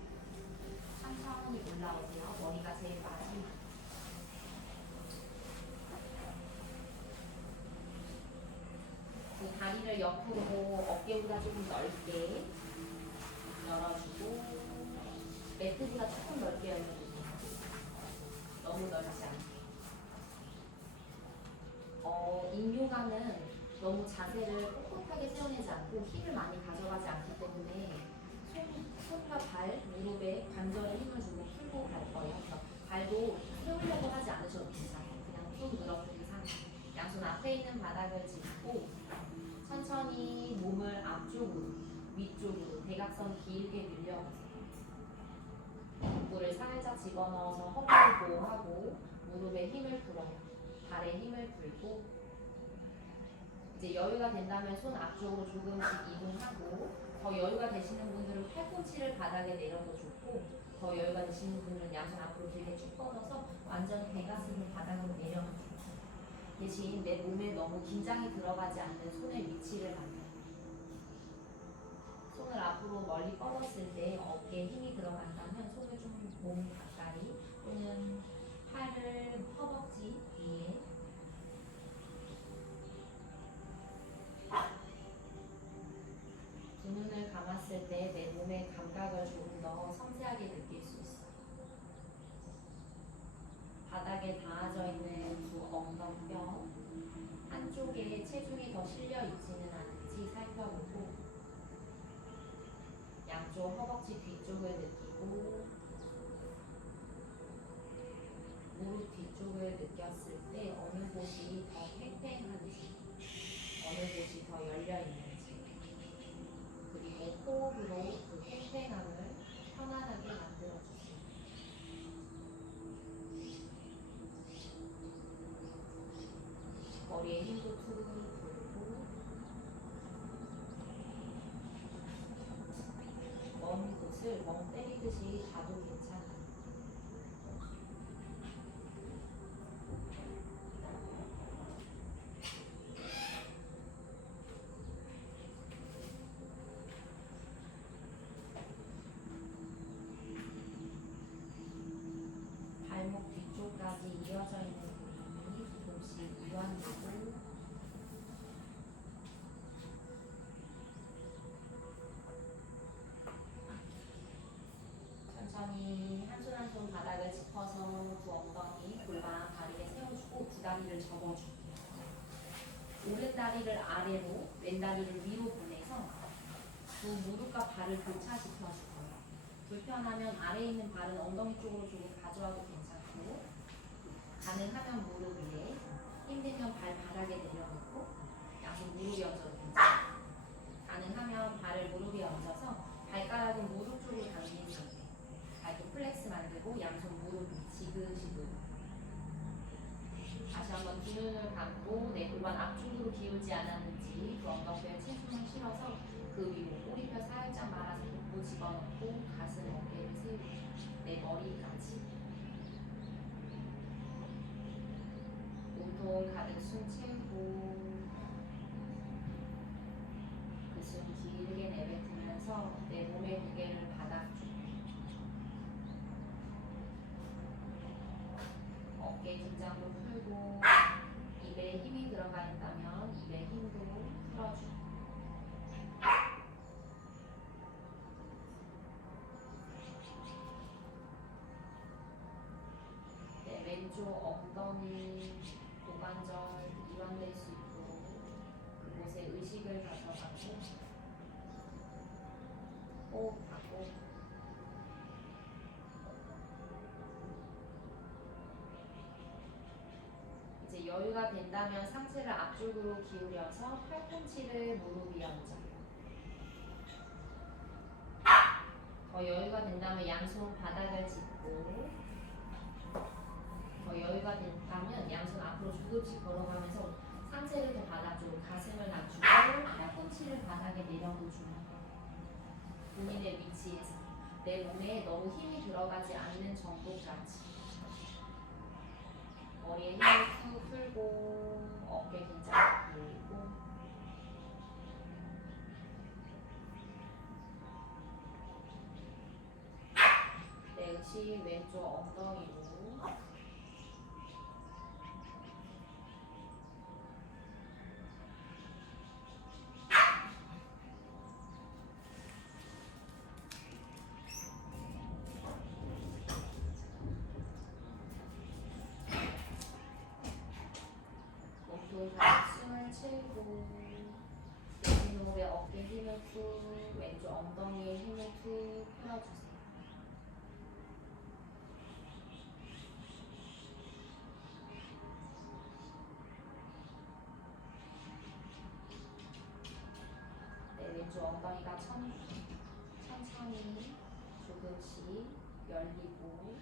천천히 올라오세요. 머리가 제일 마지막. 그 다리를 옆으로 어깨보다 조금 넓게 열어주고 매트보다 조금 넓게 열어주세요. 너무 넓지 않게. 인요가는 너무 자세를 꼿꼿하게 세워내지 않고 힘을 많이 가져가지 않기 때문에 손과 발, 무릎에 관절에 힘을 주고 풀고 갈 거예요. 그래서 발도 세우려고 하지 않으셔도 괜찮아요. 그냥 쭉 늘어뜨린 상태. 양손 앞에 있는 바닥을 짚고 천천히 몸을 앞쪽으로, 위쪽으로 대각선 길게 늘려보세요. 복부를 살짝 집어넣어서 허리를 보호하고 무릎에 힘을 풀어요. 발에 힘을 풀고 이제 여유가 된다면 손 앞쪽으로 조금씩 이동하고 더 여유가 되시는 분들은 팔꿈치를 바닥에 내려도 좋고 더 여유가 되시는 분들은 양손 앞으로 길게 쭉 뻗어서 완전 대가슴을 바닥으로 내려가요. 대신 내 몸에 너무 긴장이 들어가지 않는 손의 위치를 만들어요. 손을 앞으로 멀리 뻗었을 때 어깨에 힘이 들어간다면 손을 좀 몸 가까이 또는 팔을 허벅지 위에 두 눈을 감았을 때 내 몸의 감각을 조금 더 섬세하게 느낄 수 있어요. 바닥에 닿아져 있는 두 엉덩뼈 한쪽에 체중이 더 실려 있지는 않은지 살펴보고 양쪽 허벅지 뒤쪽을 느끼고 무릎 뒤쪽을 느꼈을 때 어느 곳이 더 팽팽한지 어느 곳이 더 열려있는지 그리고 호흡으로 그 팽팽함을 편안하게 만들어주세요. 머리에 힘도 툭 불고 먼 곳을 멍 때리듯이 봐도 괜찮아요. 발목 뒤쪽까지 이어져 있는 부분이 조금씩 이완되고 천천히 한 손 한 손 바닥을 짚어서 두 엉덩이 골반 바르게 세워주고 두 다리를 접어줄게요. 오른 다리를 아래로 왼 다리를 위로 보내서 두 무릎과 발을 교차시켜 줄 거예요. 불편하면 아래에 있는 발은 엉덩이 쪽으로 조금 가져와도 괜찮고 가능하면 무릎 위에 힘들면 발 바닥에 내려놓고 양손 무릎 위에 얹어도 괜찮아요. 가능하면 발을 무릎 위에 얹어서 발가락은 무릎 쪽으로 당기는 상태. 발톱 플렉스 만들고 양손 무릎 위 지그시 누르고 다시 한번 두 눈을 감고 내 골반 앞쪽으로 기울지 않았는지 그 엉덩이에 체중을 실어서 그 위로 꼬리뼈 살짝 말아서 복부 집어넣고 가슴 어깨를 세우고 내 머리까지 몸통 가득 숨 채우고 그 숨 길게 내뱉으면서 내 몸의 무게를 바닥 쪽 어깨 긴장도 풀고 입에 힘이 들어가 있다면 입에 힘도 풀어주고 내 왼쪽 엉덩이 고관절 이완될 수 있도록 그곳에 의식을 가져가고 호흡하고 이제 여유가 된다면 상체를 앞쪽으로 기울여서 팔꿈치를 무릎 위에 얹어요. 더 여유가 된다면 양손 바닥을 짚고 더 여유가 된다면 양손 앞으로 조금씩 걸어가면서 상체를 더 바닥 쪽으로 가슴을 낮추고 팔꿈치를 바닥에 내려놓주는 본인의 위치에서 내 몸에 너무 힘이 들어가지 않는 정도까지 머리에 힘을 쭉 풀고 어깨 긴장 풀고 내 의식 왼쪽 엉덩이로 몸통 가득 숨을 채우고 툭, 왼쪽 엉덩이에 힘을 툭 풀어주세요. 네, 왼쪽 엉덩이가 천천히 조금씩 열리고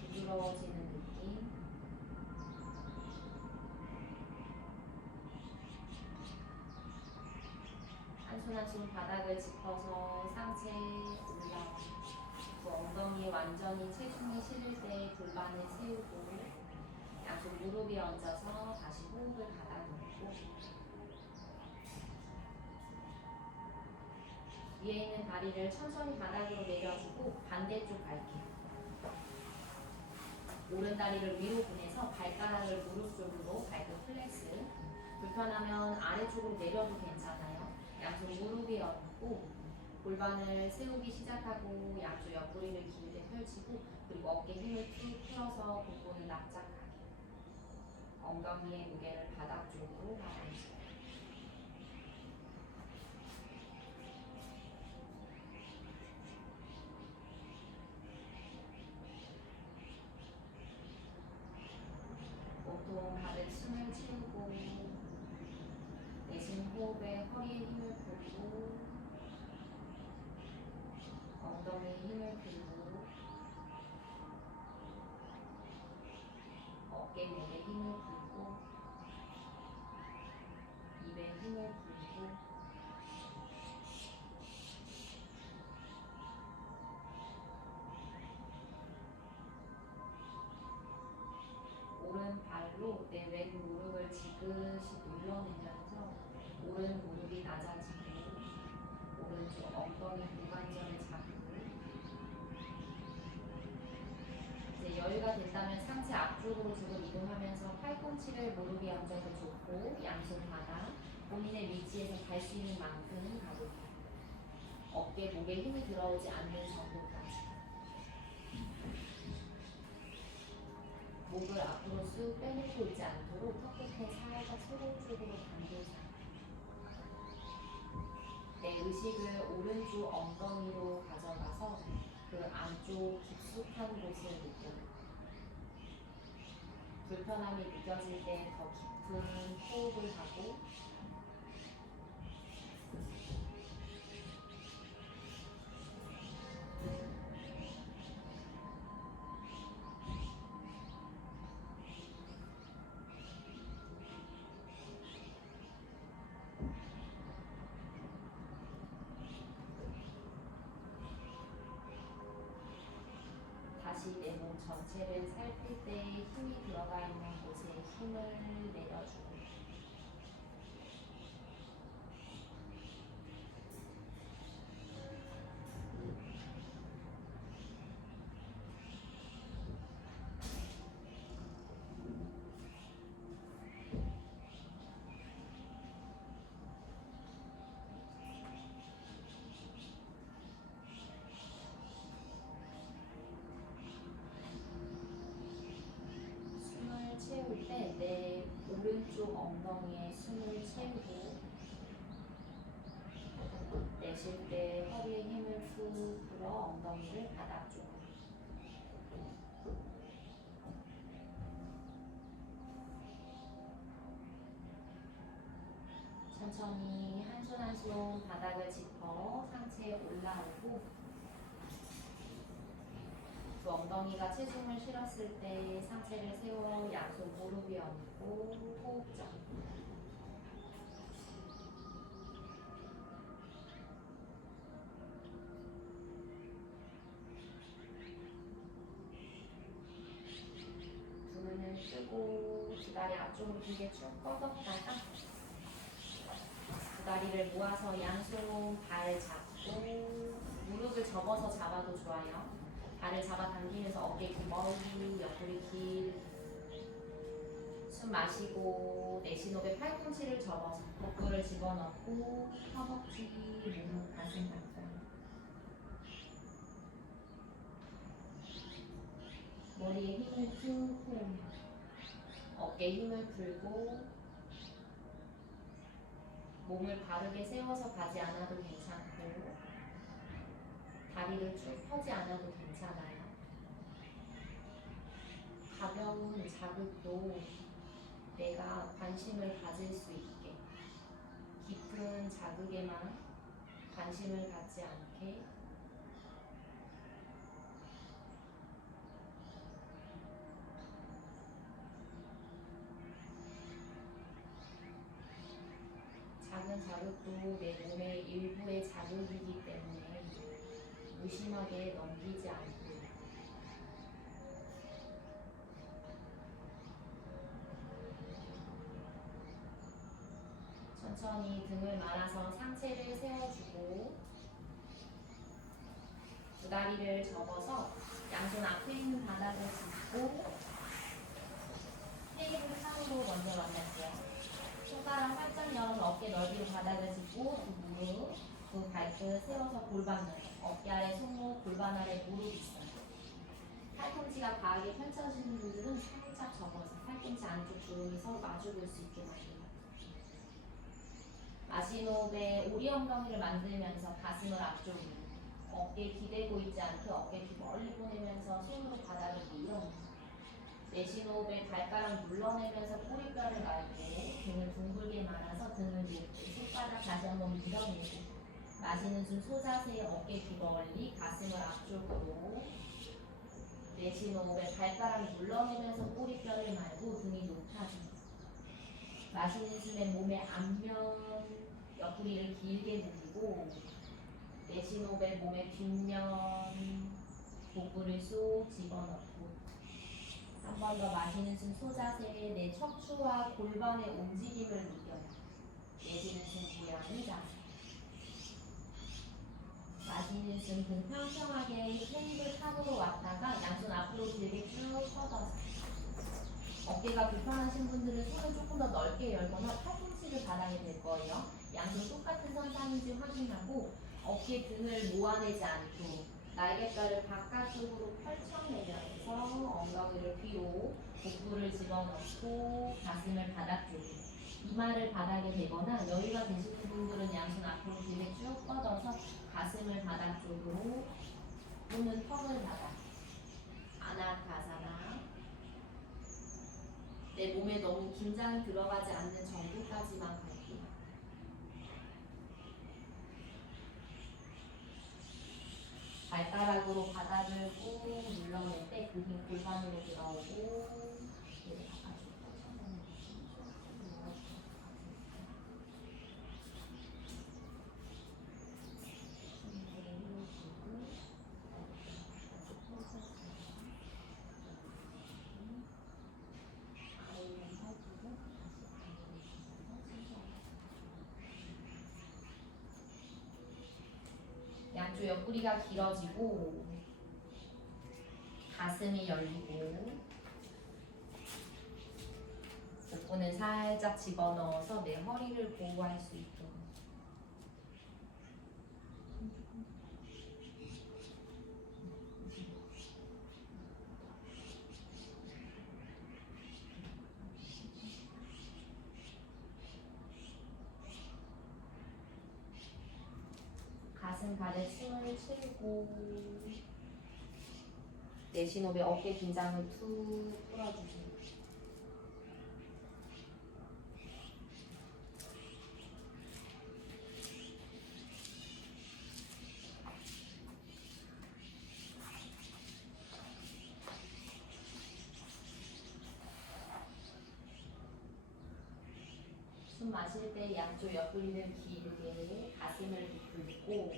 부드러워지는 느낌. 한 손 한 손 바닥을 짚어서 상체 올라와. 그 엉덩이 완전히 체중이 실을 때 골반을 세우고 양쪽 무릎 위에 얹어서 다시 호흡을 가다놓고 위에 있는 다리를 천천히 바닥으로 내려주고 반대쪽 갈게요. 오른 다리를 위로 보내서 발가락을 무릎 쪽으로 발끝 플렉스. 불편하면 아래쪽으로 내려도 괜찮아요. 양쪽 무릎 위에 얹고 골반을 세우기 시작하고 양쪽 옆구리를 길게 펼치고 그리고 어깨 힘을 툭 풀어서 복부는 납작하게 엉덩이의 무게를 바닥 쪽으로 가라앉혀요. 몸통 가득 숨을 채우고 내쉬는 호흡에 허리에 힘을 풀고 엉덩이에 힘을 풀고 어깨 목에 힘을 풀고 입에 힘을 풀고 오른 발로 내 왼 무릎을 지그시 눌러내면서 오른 무릎이 낮아지고 오른쪽 엉덩이 고관절을 잡고 이제 여유가 된다면 상체 앞쪽으로 조금 이동하면서 팔꿈치를 무릎 위에 얹어서 줬고 양손 바닥 본인의 위치에서 갈 수 있는 만큼 가볼게요. 어깨, 목에 힘이 들어오지 않는 정도까지. 목을 앞으로 쑥 빼놓고 있지 않도록 턱 끝에 살짝 소골 쪽으로 당겨서 내 의식을 오른쪽 엉덩이로 가져가서 그 안쪽 깊숙한 곳을 느껴요. 불편함이 느껴질 때 더 깊은 호흡을 하고 다시 내 몸 전체를 살필 때 힘이 들어가 있는 곳에 힘을 내려주고 숨을 채울 때 내 오른쪽 엉덩이에 숨을 채우고 내쉴 때 허리에 힘을 푹 풀어 엉덩이를 바닥 쪽으로 천천히 한 손 한 손 바닥을 짚어 상체에 올라오고 그 엉덩이가 체중을 실었을 때 상체를 세워 양손 무릎 위에 얹고 호흡 정 두 눈을 뜨고 두 다리 앞쪽으로 길게 쭉 뻗었다가 두 다리를 모아서 양손 발 잡고 무릎을 접어서 잡아도 좋아요. 발을 잡아당기면서 어깨 길 멀리 옆구리 길 숨 마시고 내쉬는 호흡에 팔꿈치를 접어서 복부를 집어넣고 허벅지, 무릎, 가슴 가까이 머리에 힘을 쭉 풀면 어깨에 힘을 풀고 몸을 바르게 세워서 가지 않아도 괜찮고 다리를 쭉 펴지 않아도 괜찮아요. 가벼운 자극도 내가 관심을 가질 수 있게, 깊은 자극에만 관심을 갖지 않게 작은 자극도 내 몸의 일부의 자극이기 때문에 무심하게 넘기지 않고 천천히 등을 말아서 상체를 세워주고 두 다리를 접어서 양손 앞에 있는 바닥을 짚고 테이블 상으로 먼저 만날게요. 손가락 활짝 열어서 어깨 넓이로 바닥을 짚고 두 무릎, 두 발끝 세워서 골반을 어깨 아래 손목, 골반 아래 무릎 있어요. 팔꿈치가 과하게 펼쳐지는 분들은 살짝 접어서 팔꿈치 안쪽 주름이 서로 마주볼 수 있게 만듭니다. 마신 호흡에 오리 엉덩이를 만들면서 가슴을 앞쪽으로 어깨에 기대고 있지 않게 어깨 뒤 멀리 보내면서 손으로 바닥을 밀어냅니다. 내쉬는 호흡에 발가락 눌러내면서 꼬리뼈를 말고 등을 둥글게 말아서 등을 놓고 손바닥 다시 한번 밀어내고 마시는 숨 소자세 어깨 뒤 멀리 가슴을 앞쪽으로 내쉬는 호흡에 발가락 눌러내면서 꼬리뼈를 말고 등이 높아집니다. 마시는 숨에 몸의 앞면 옆구리를 길게 늘리고 내쉬는 호흡에 몸의 뒷면 복부를 쏙 집어넣고 한 번 더 마시는 숨 소자세에 내 척추와 골반의 움직임을 느껴요. 내쉬는 숨 고양이 자세. 마시는 숨 등 평평하게 테이블 탑으로 왔다가 양손 앞으로 길게 쭉 뻗어서 어깨가 불편하신 분들은 손을 조금 더 넓게 열거나 팔꿈치를 바닥에 댈 거예요. 양손 똑같은 선상인지 확인하고 어깨 등을 모아내지 않고 날개뼈를 바깥쪽으로 펼쳐내면서 엉덩이를 뒤로 복부를 집어넣고 가슴을 바닥 쪽으로 이마를 바닥에 대거나 여유가 되시는 분들은 양손 앞으로 길게 쭉 뻗어서 가슴을 바닥 쪽으로 또는 턱을 바닥 아나타사나 내 몸에 너무 긴장이 들어가지 않는 정도까지만 갈게요. 발가락으로 바닥을 꾹 눌러낼 때 그 힘 골반으로 들어오고 얘를 바깥으로 뻗쳐내는 양쪽 옆구리가 길어지고 가슴이 열리고 복부는 살짝 집어넣어서 내 허리를 보호할 수 있도록 가슴 가득 숨을 치고 내쉬는 호흡에 어깨 긴장을 툭 풀어주세요. 숨 마실 때 양쪽 옆구리는 길게 가슴을 부풀고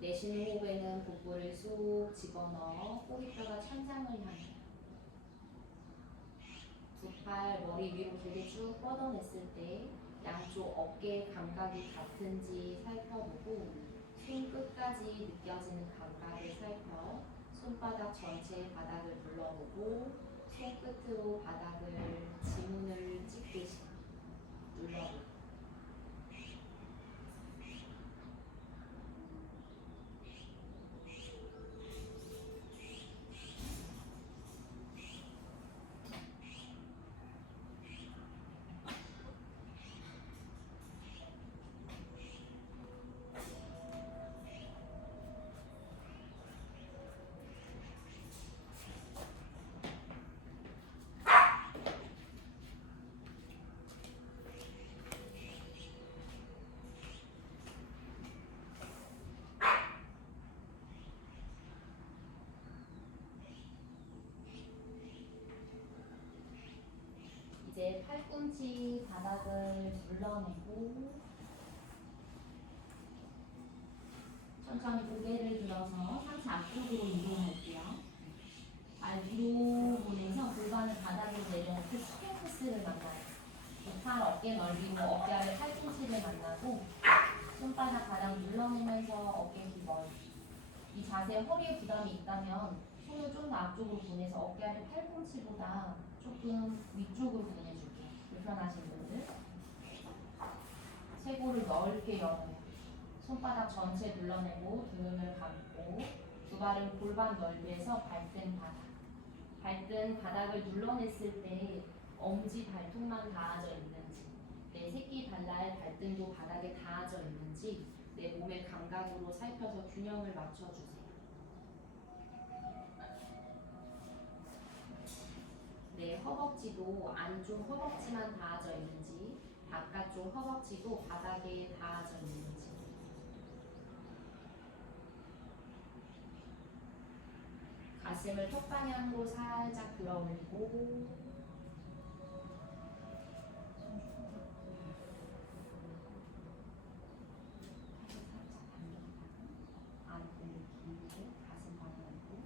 내쉬는 호흡에는 복부를 쏙 집어넣어 꼬리뼈가 천장을 향해 두 팔 머리 위로 길게 쭉 뻗어냈을 때 양쪽 어깨 감각이 같은지 살펴보고 손 끝까지 느껴지는 감각을 살펴 손바닥 전체의 바닥을 눌러보고 손끝으로 바닥을 지문을 찍듯이 눌러보고 이제 팔꿈치 바닥을 눌러내고 천천히 고개를 들어서 상체 앞쪽으로 이동할게요. 발 위로 보내서 골반을 바닥으로 내려놓고 스핑크스를 만나요. 팔 어깨 넓이고 어깨 아래 팔꿈치를 만나고 손바닥 바닥 눌러내면서 어깨 길 넓이. 이 자세에 허리에 부담이 있다면 손을 좀 더 앞쪽으로 보내서 어깨 아래 팔꿈치보다 조금 위쪽으로 보내줄게요. 불편하신 분들. 쇄골을 넓게 열어요. 손바닥 전체 눌러내고 두 눈을 감고 두 발은 골반 넓이에서 발등 바닥. 발등 바닥을 눌러냈을 때 엄지 발톱만 닿아져 있는지, 내 새끼 발날 발등도 바닥에 닿아져 있는지 내 몸의 감각으로 살펴서 균형을 맞춰주세요. 내 허벅지도 안쪽 허벅지만 닿아져 있는지, 바깥쪽 허벅지도 바닥에 닿아져 있는지. 가슴을 턱 방향으로 살짝 들어 올리고 안고 길게 가슴 방향으로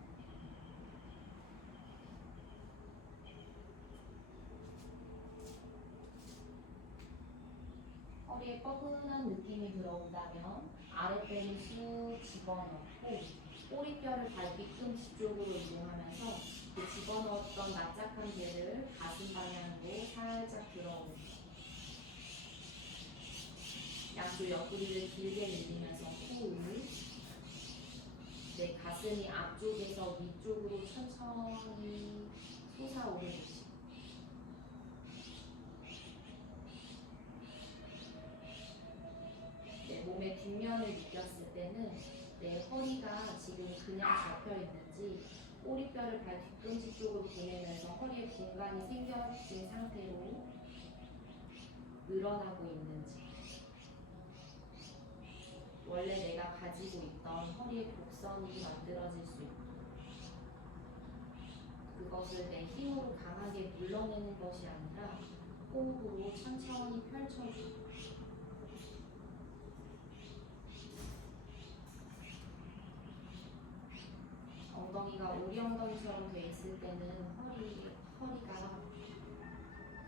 허리에 뻐근한 느낌이 들어온다면 아랫배를 쑥 집어넣고 꼬리뼈를 발뒤꿈 뒤쪽으로 이동하면서 그 집어넣었던 납작한 배를 가슴 방향으로 살짝 들어올리고 양쪽 옆구리를 길게 늘리면서 호흡. 내 가슴이 앞쪽에서 위쪽으로 천천히 솟아오르듯이. 내 몸의 뒷면을 느꼈을 때는 내 허리가 지금 그냥 잡혀 있는지 꼬리뼈를 발 뒤꿈치 쪽으로 보내면서 허리에 공간이 생겨진 상태로 늘어나고 있는지, 원래 내가 가지고 있던 허리의 곡선이 만들어질 수 있고 그것을 내 힘으로 강하게 물러내는 것이 아니라 호흡으로 천천히 펼쳐주고 엉덩이가 오리 엉덩이처럼 돼 있을 때는 허리가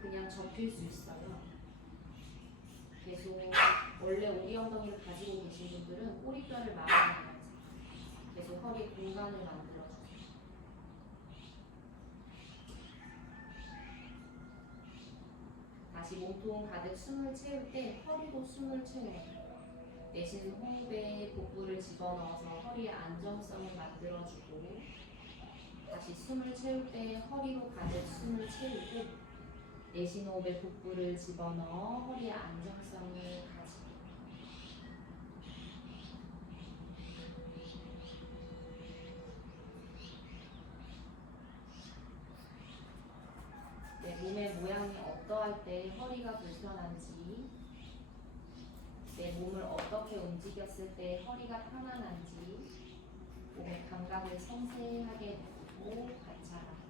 그냥 접힐 수 있어요. 계속 원래 오리 엉덩이를 가지고 계신 분들은 꼬리뼈를 막아내면서 계속 허리에 공간을 만들어주세요. 다시 몸통 가득 숨을 채울 때 허리도 숨을 채워요. 내쉬는 호흡에 복부를 집어넣어서 허리의 안정성을 만들어주고 다시 숨을 채울 때 허리로 가득 숨을 채우고 내쉬는 호흡에 복부를 집어넣어 허리의 안정성을 가지고 내 몸의 모양이 어떠할 때 허리가 불편한지, 내 몸을 어떻게 움직였을 때 허리가 편안한지 몸의 감각을 섬세하게 느끼고 관찰합니다.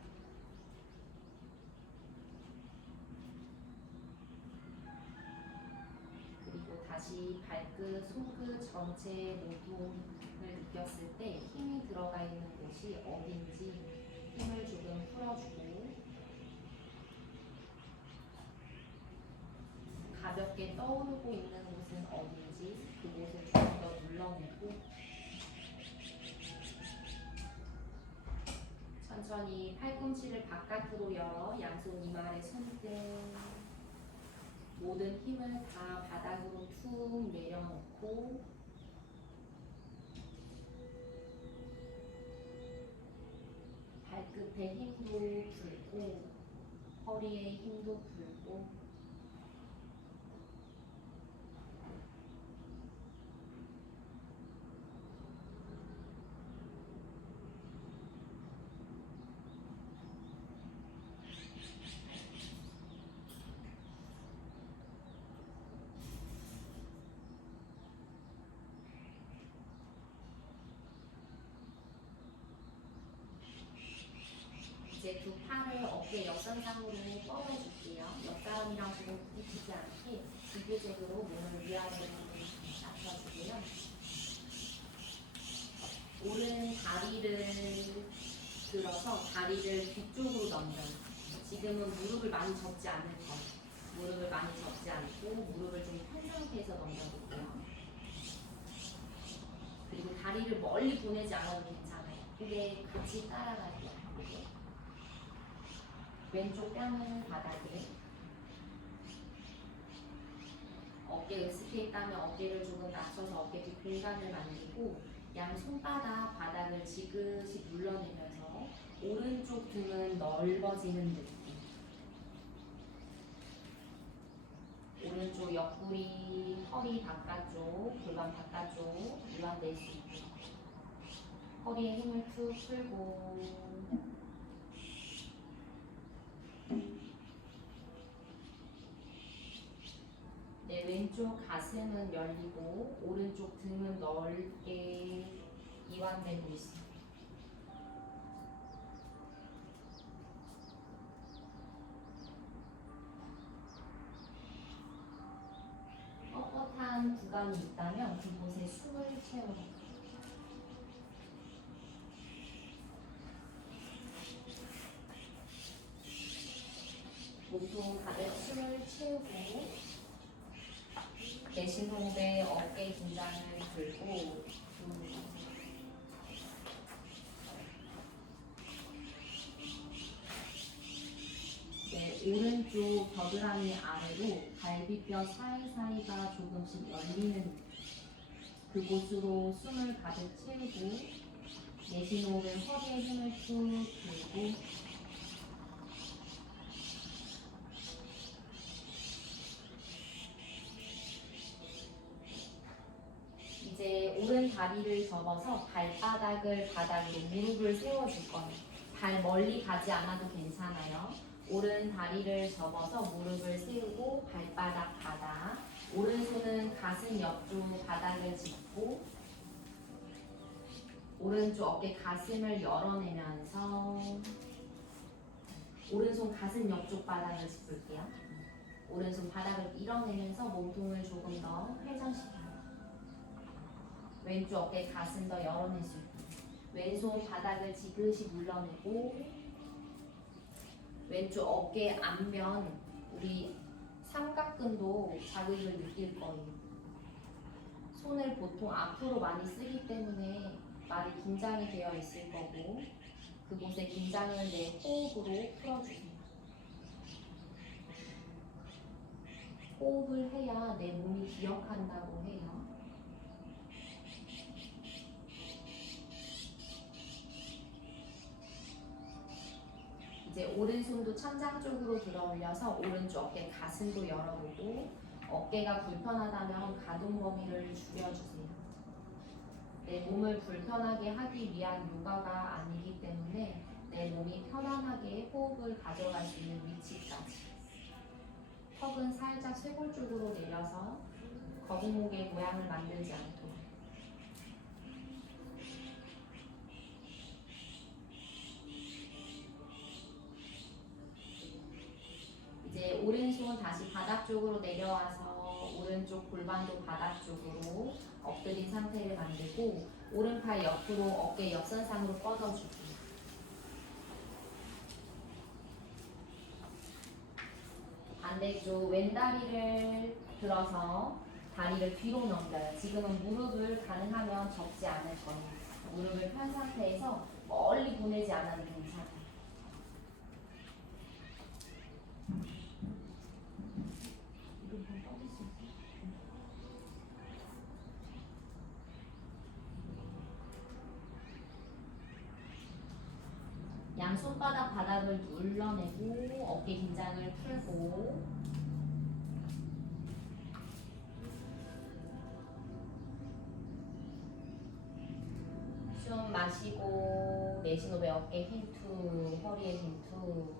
그리고 다시 발끝, 손끝 전체의 몸통을 느꼈을 때 힘이 들어가 있는 곳이 어딘지 힘을 조금 풀어주고 가볍게 떠오르고 있는 곳은 어딘지 그곳을 조금 더 눌러내고 천천히 팔꿈치를 바깥으로 열어 양손 이마 아래 손등 모든 힘을 다 바닥으로 툭 내려놓고 발끝에 힘도 풀고 허리에 힘도 풀고 이제 두 팔을 어깨 역선상으로 뻗어줄게요. 골반이랑 조금 부딪히지 않게 지그재그로 몸을 위아래로 낮춰주고요. 오른 다리를 들어서 다리를 뒤쪽으로 넘겨요. 지금은 무릎을 많이 접지 않을 거예요. 무릎을 많이 접지 않고 무릎을 좀 편 상태에서 넘겨볼게요. 그리고 다리를 멀리 보내지 않아도 괜찮아요. 근데 같이 따라갈게요. 왼쪽 뺨은 바닥에, 어깨 으스게 있다면 어깨를 조금 낮춰서 어깨 뒤 공간을 만들고 양 손바닥 바닥을 지그시 눌러내면서 오른쪽 등은 넓어지는 느낌. 오른쪽 옆구리, 허리 바깥쪽, 골반 바깥쪽 이완될 수 있게 허리에 힘을 툭 풀고 네, 왼쪽 가슴은 열리고 오른쪽 등은 넓게 이완되고 있습니다. 뻣뻣한 구간이 있다면 그곳에 숨을 채워요. 몸통 가득 숨을 채우고 내쉬는 호흡에 어깨 긴장을 풀고 네, 오른쪽 겨드랑이 아래로 갈비뼈 사이사이가 조금씩 열리는 그곳으로 숨을 가득 채우고 내쉬는 호흡에 허리에 힘을 쭉 들고 이제 오른 다리를 접어서 발바닥을 바닥으로 무릎을 세워줄 거예요. 발 멀리 가지 않아도 괜찮아요. 오른 다리를 접어서 무릎을 세우고 발바닥 바닥, 오른손은 가슴 옆쪽 바닥을 짚고 오른쪽 어깨 가슴을 열어내면서 오른손 가슴 옆쪽 바닥을 짚을게요. 오른손 바닥을 밀어내면서 몸통을 조금 더 회전시켜요. 왼쪽 어깨 가슴 더 열어낼 수 있게 왼손 바닥을 지그시 물러내고 왼쪽 어깨 앞면 우리 삼각근도 자극을 느낄 거예요. 손을 보통 앞으로 많이 쓰기 때문에 말이 긴장이 되어 있을 거고 그곳에 긴장을 내 호흡으로 풀어주세요. 호흡을 해야 내 몸이 기억한다고 해요. 이제 오른손도 천장 쪽으로 들어 올려서 오른쪽 어깨 가슴도 열어보고 어깨가 불편하다면 가동 범위를 줄여주세요. 내 몸을 불편하게 하기 위한 요가가 아니기 때문에 내 몸이 편안하게 호흡을 가져갈 수 있는 위치까지 턱은 살짝 쇄골 쪽으로 내려서 거북목의 모양을 만들지 않도록 이제 오른손 다시 바닥 쪽으로 내려와서 오른쪽 골반도 바닥 쪽으로 엎드린 상태를 만들고 오른팔 옆으로 어깨 옆선상으로 뻗어주고 반대쪽 왼다리를 들어서 다리를 뒤로 넘겨요. 지금은 무릎을 가능하면 접지 않을 거예요. 무릎을 편 상태에서 멀리 보내지 않아도 괜찮아요. 양 손바닥 바닥을 눌러내고 어깨 긴장을 풀고 숨 마시고 내쉬는 호흡에 어깨 힘투 허리에 힘투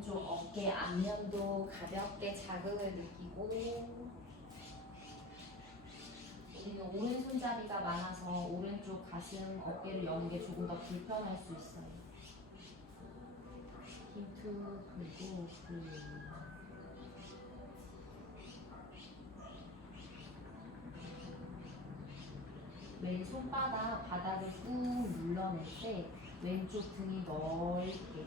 오른쪽 어깨 앞면도 가볍게 자극을 느끼고, 우리는 오른손잡이가 많아서 오른쪽 가슴, 어깨를 여는 게 조금 더 불편할 수 있어요. 힘 풀고 왼손바닥 바닥을 꾹 눌러낼 때 왼쪽 등이 넓게,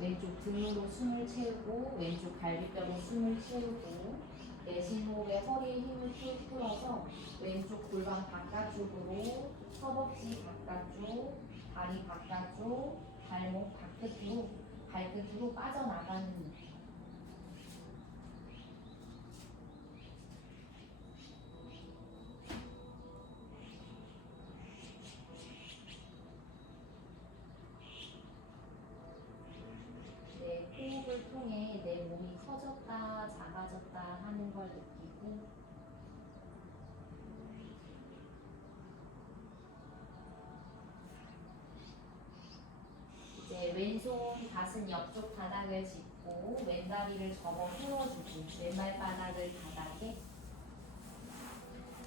왼쪽 등으로 숨을 채우고 왼쪽 갈비뼈로 숨을 채우고, 내쉬는 호흡에 허리에 힘을 풀 풀어서 왼쪽 골반 바깥쪽으로, 허벅지 바깥쪽, 다리 바깥쪽, 발목 발끝으로 빠져나가는 느낌. 내 호흡을 통해 내 몸이 커졌다, 작아졌다 하는 걸 느끼고, 이제 왼손 가슴 옆쪽 바닥을 짚고 왼다리를 접어 풀어주고, 왼발바닥을 바닥에,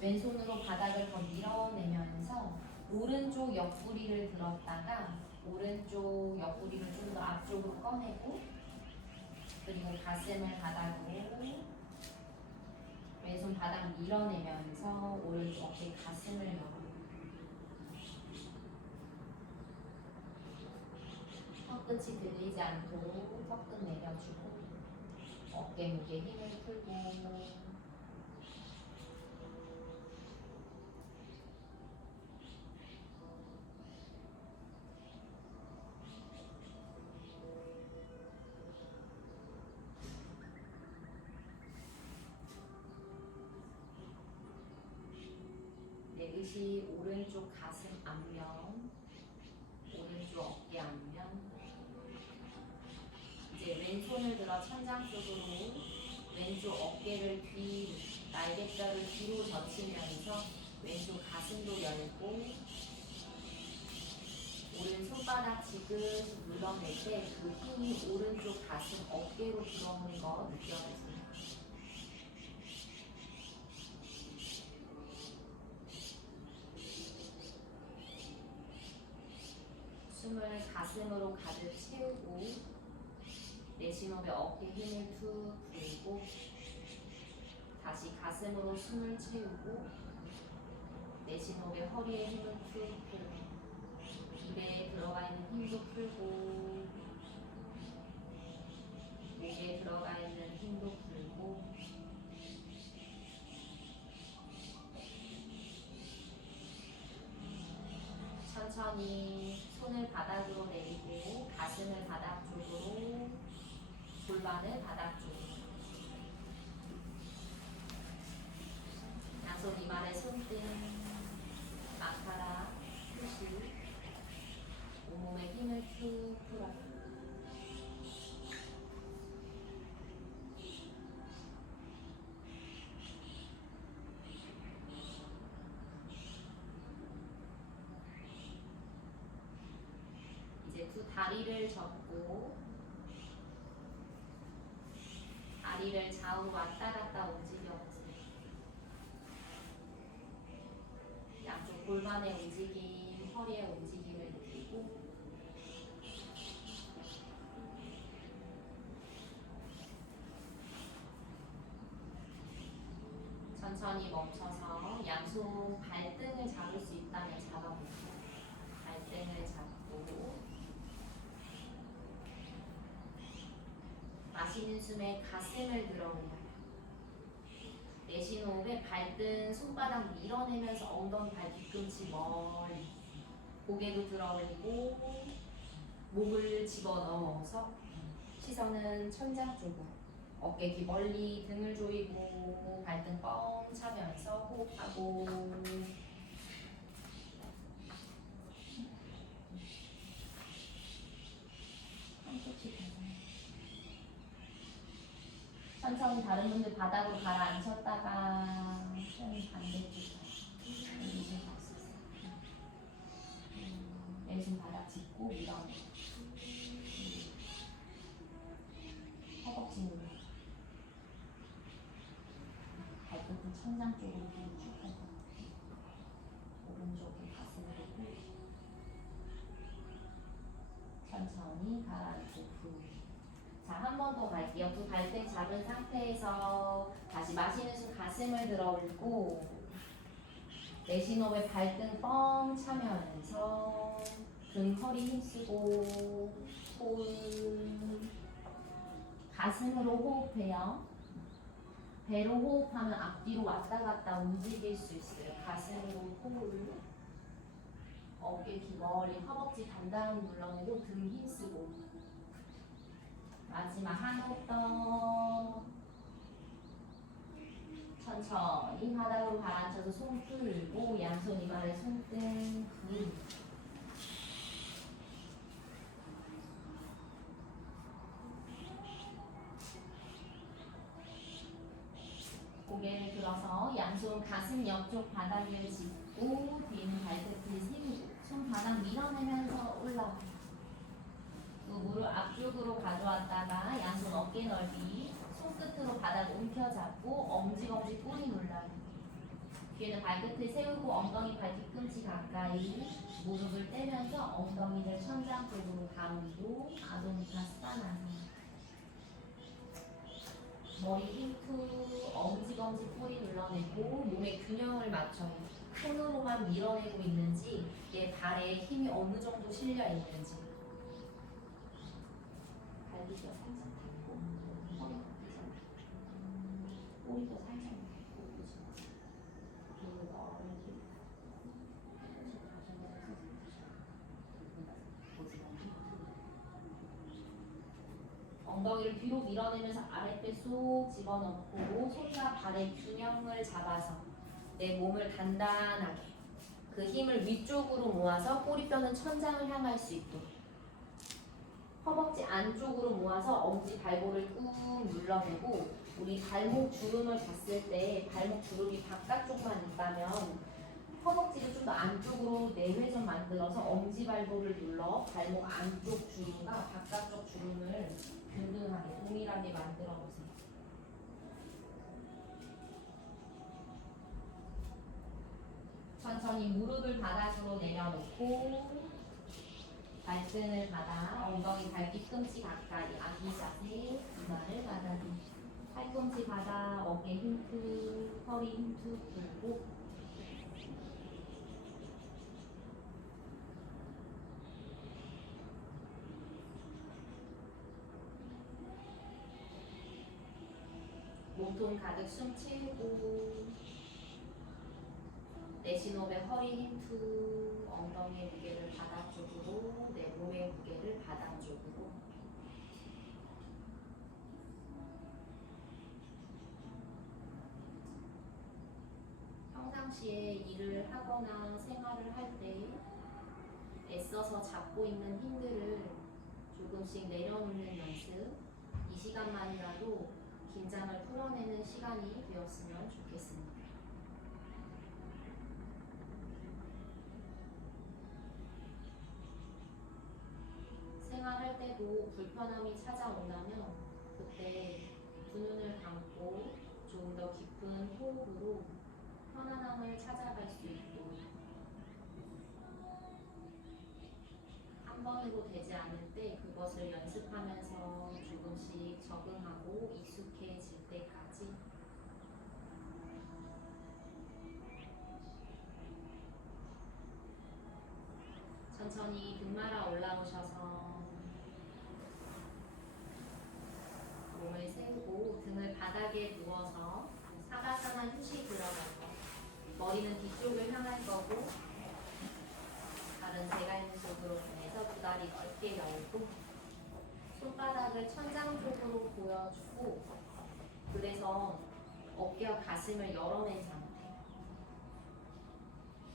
왼손으로 바닥을 더 밀어내면서 오른쪽 옆구리를 들었다가 오른쪽 옆구리를 좀 더 앞쪽으로 꺼내고, 그리고 가슴을 바닥으로 왼손 바닥 밀어내면서 오른쪽 어깨 가슴을 열고, 턱끝이 들리지 않도록 턱끝 내려주고, 어깨 무게 힘을 풀고, 내쉬 오른쪽 가슴 앞면, 오른쪽 어깨 앞면. 이제 왼손을 들어 천장 쪽으로 왼쪽 어깨를 날개뼈를 뒤로 젖히면서 왼쪽 가슴도 열고, 오른 손바닥 지그시 눌러낼 때 그 힘이 오른쪽 가슴 어깨로 들어오는 거 느껴지세요. 숨을 가슴으로 가득 채우고, 내쉬는 호흡에 어깨 힘을 툭 풀고, 다시 가슴으로 숨을 채우고, 내쉬는 호흡에 허리에 힘을 툭 풀고, 입에 들어가 있는 힘도 풀고, 목에 들어가 있는 힘도 풀고, 천천히 손을 바닥으로 내리고 가슴을 바닥 쪽으로, 골반을 바닥 쪽으로. 양손 이마에 손등, 마카라, 푸시, 온몸에 힘을 쭉 풀어요. 이제 두 다리를 접고 다리를 좌우로 왔다 갔다 움직여보세요. 양쪽 골반의 움직임, 허리의 움직임을 느끼고, 천천히 멈춰서 양손 발등을 잡을 수 있다면 잡아보고, 발등을 잡고, 마시는 숨에 가슴을 들어올려요. 내쉬는 호흡에 발등 손바닥 밀어내면서 엉덩이 발 뒤꿈치 멀리, 고개도 들어올리고 목을 집어넣어서 시선은 천장 쪽으로, 어깨 귀 멀리, 등을 조이고 발등 뻥 차면서 호흡하고, 천천히 다른 분들 바닥으로 가라앉혔다가 반대쪽 왼손 바닥 짚고 밀어내. 내쉬는 발끝은 천장 쪽으로 쭉 펴서 오른쪽에 가슴으로 쭉 천천히 가라앉고 후. 자, 한 번 더 갈게요. 두 발등 잡은 상태에서 다시 마시는 숨 가슴을 들어 올리고 내쉬는 호흡에 발등 뻥 차면서 등 허리 힘쓰고 홀 가슴으로 호흡해요. 배로 호흡하면 앞뒤로 왔다 갔다 움직일 수 있어요. 가슴으로 홀 어깨 귀걸이 허벅지 단단히 눌러내고 등 힘쓰고 마지막 한 호흡 더 천천히 바닥으로 가라앉혀서 손 풀고 양손 이마에 손등 고개를 들어서 양손 가슴 옆쪽 바닥 위를 짚고 뒤는 발끝을 세우고 손바닥 밀어내면서 올라와요. 또 무릎 앞쪽으로 가져왔다가 양손 어깨 넓이 손끝으로 바닥 움켜잡고 엄지검지 꼬리 눌러요. 뒤에는 발끝을 세우고 엉덩이 발 뒤꿈치 가까이 무릎을 떼면서 엉덩이를 천장 쪽으로 가운데로 아도니타스타나사 머리 힘투 엄지검지 꼬리 눌러내고 몸의 균형을 맞춰요. 손으로만 밀어내고 있는지 얘 발에 힘이 어느 정도 실려 있는지 갈비뼈 살짝 닫고 허리 굽히지 않고 꼬리도 살짝 굽히지 않고 엉덩이를 뒤로 밀어내면서 아랫배 쏙 집어넣고 손과 발의 균형을 잡아서 내 몸을 단단하게 그 힘을 위쪽으로 모아서 꼬리뼈는 천장을 향할 수 있도록 허벅지 안쪽으로 모아서 엄지 발볼을 꾹 눌러내고 우리 발목 주름을 봤을 때 발목 주름이 바깥쪽만 있다면 허벅지를 좀 더 안쪽으로 내회전 만들어서 엄지 발볼을 눌러 발목 안쪽 주름과 바깥쪽 주름을 균등하게 동일하게 만들어 보세요. 천천히 무릎을 바닥으로 내려놓고 발등을 받아 엉덩이 발 뒤꿈치 가까이 아기 자세 이마를 바닥에 팔꿈치 받아 어깨 힘투 허리 힘투 풀고 몸통 가득 숨 채우고 내쉬는 호흡에 허리 힘투 엉덩이의 무게를 바닥 쪽으로 내 몸의 무게를 바닥 쪽으로 평상시에 일을 하거나 생활을 할 때 애써서 잡고 있는 힘들을 조금씩 내려놓는 연습 이 시간만이라도 긴장을 풀어내는 시간이 되었으면 좋겠습니다. 생활할 때도 불편함이 찾아온다면 그때 두 눈을 감고 조금 더 깊은 호흡으로 편안함을 찾아갈 수 있도록 한 번으로 되지 않을 때 그것을 연습하면서 조금씩 적응하고 익숙해질 때까지 천천히 등 말아 올라오셔서 몸을 세우고 등을 바닥에 누워서 사바사나 휴식 들어가서 머리는 뒤쪽을 향할 거고 발은 제가 있는 쪽으로 보내서 두 다리 넓게 열고 손바닥을 천장 쪽으로 보여주고 그래서 어깨와 가슴을 열어낸 상태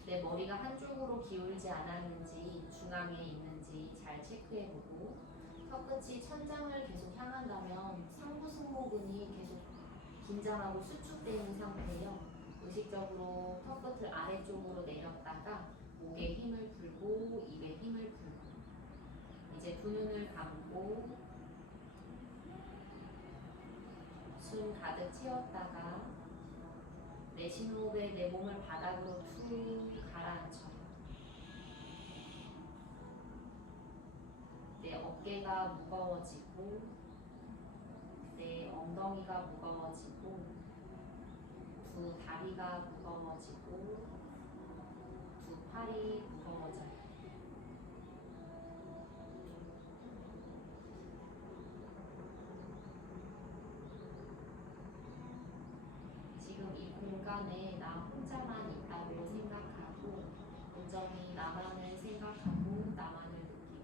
내 머리가 한쪽으로 기울지 않았는지 중앙에 있는지 잘 체크해보고 턱끝이 천장을 계속 향한다면 상부 승모근이 계속 긴장하고 수축되어 있는 상태예요. 의식적으로 턱끝을 아래쪽으로 내렸다가 목에 힘을 풀고 입에 힘을 풀고 이제 두 눈을 감고 숨 가득 채웠다가 내쉬는 호흡에 내 몸을 바닥으로 툭 가라앉혀요. 내 어깨가 무거워지고 내 엉덩이가 무거워지고 두 다리가 무거워지고 두 팔이 무거워져요. 지금 이 공간에 나 혼자만 있다고 생각하고 온전히 나만을 생각하고 나만을 느끼고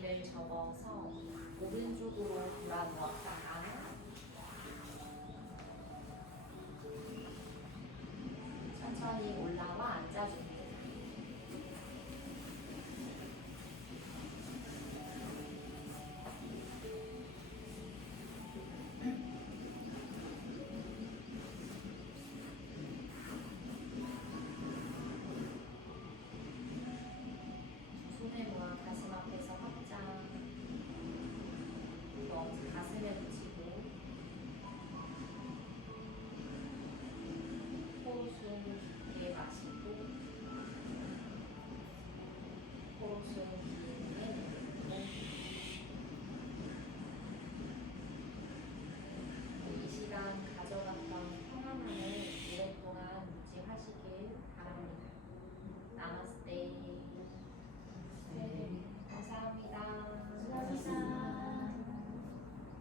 다리를 접어서 오른쪽으로 돌아 누웠다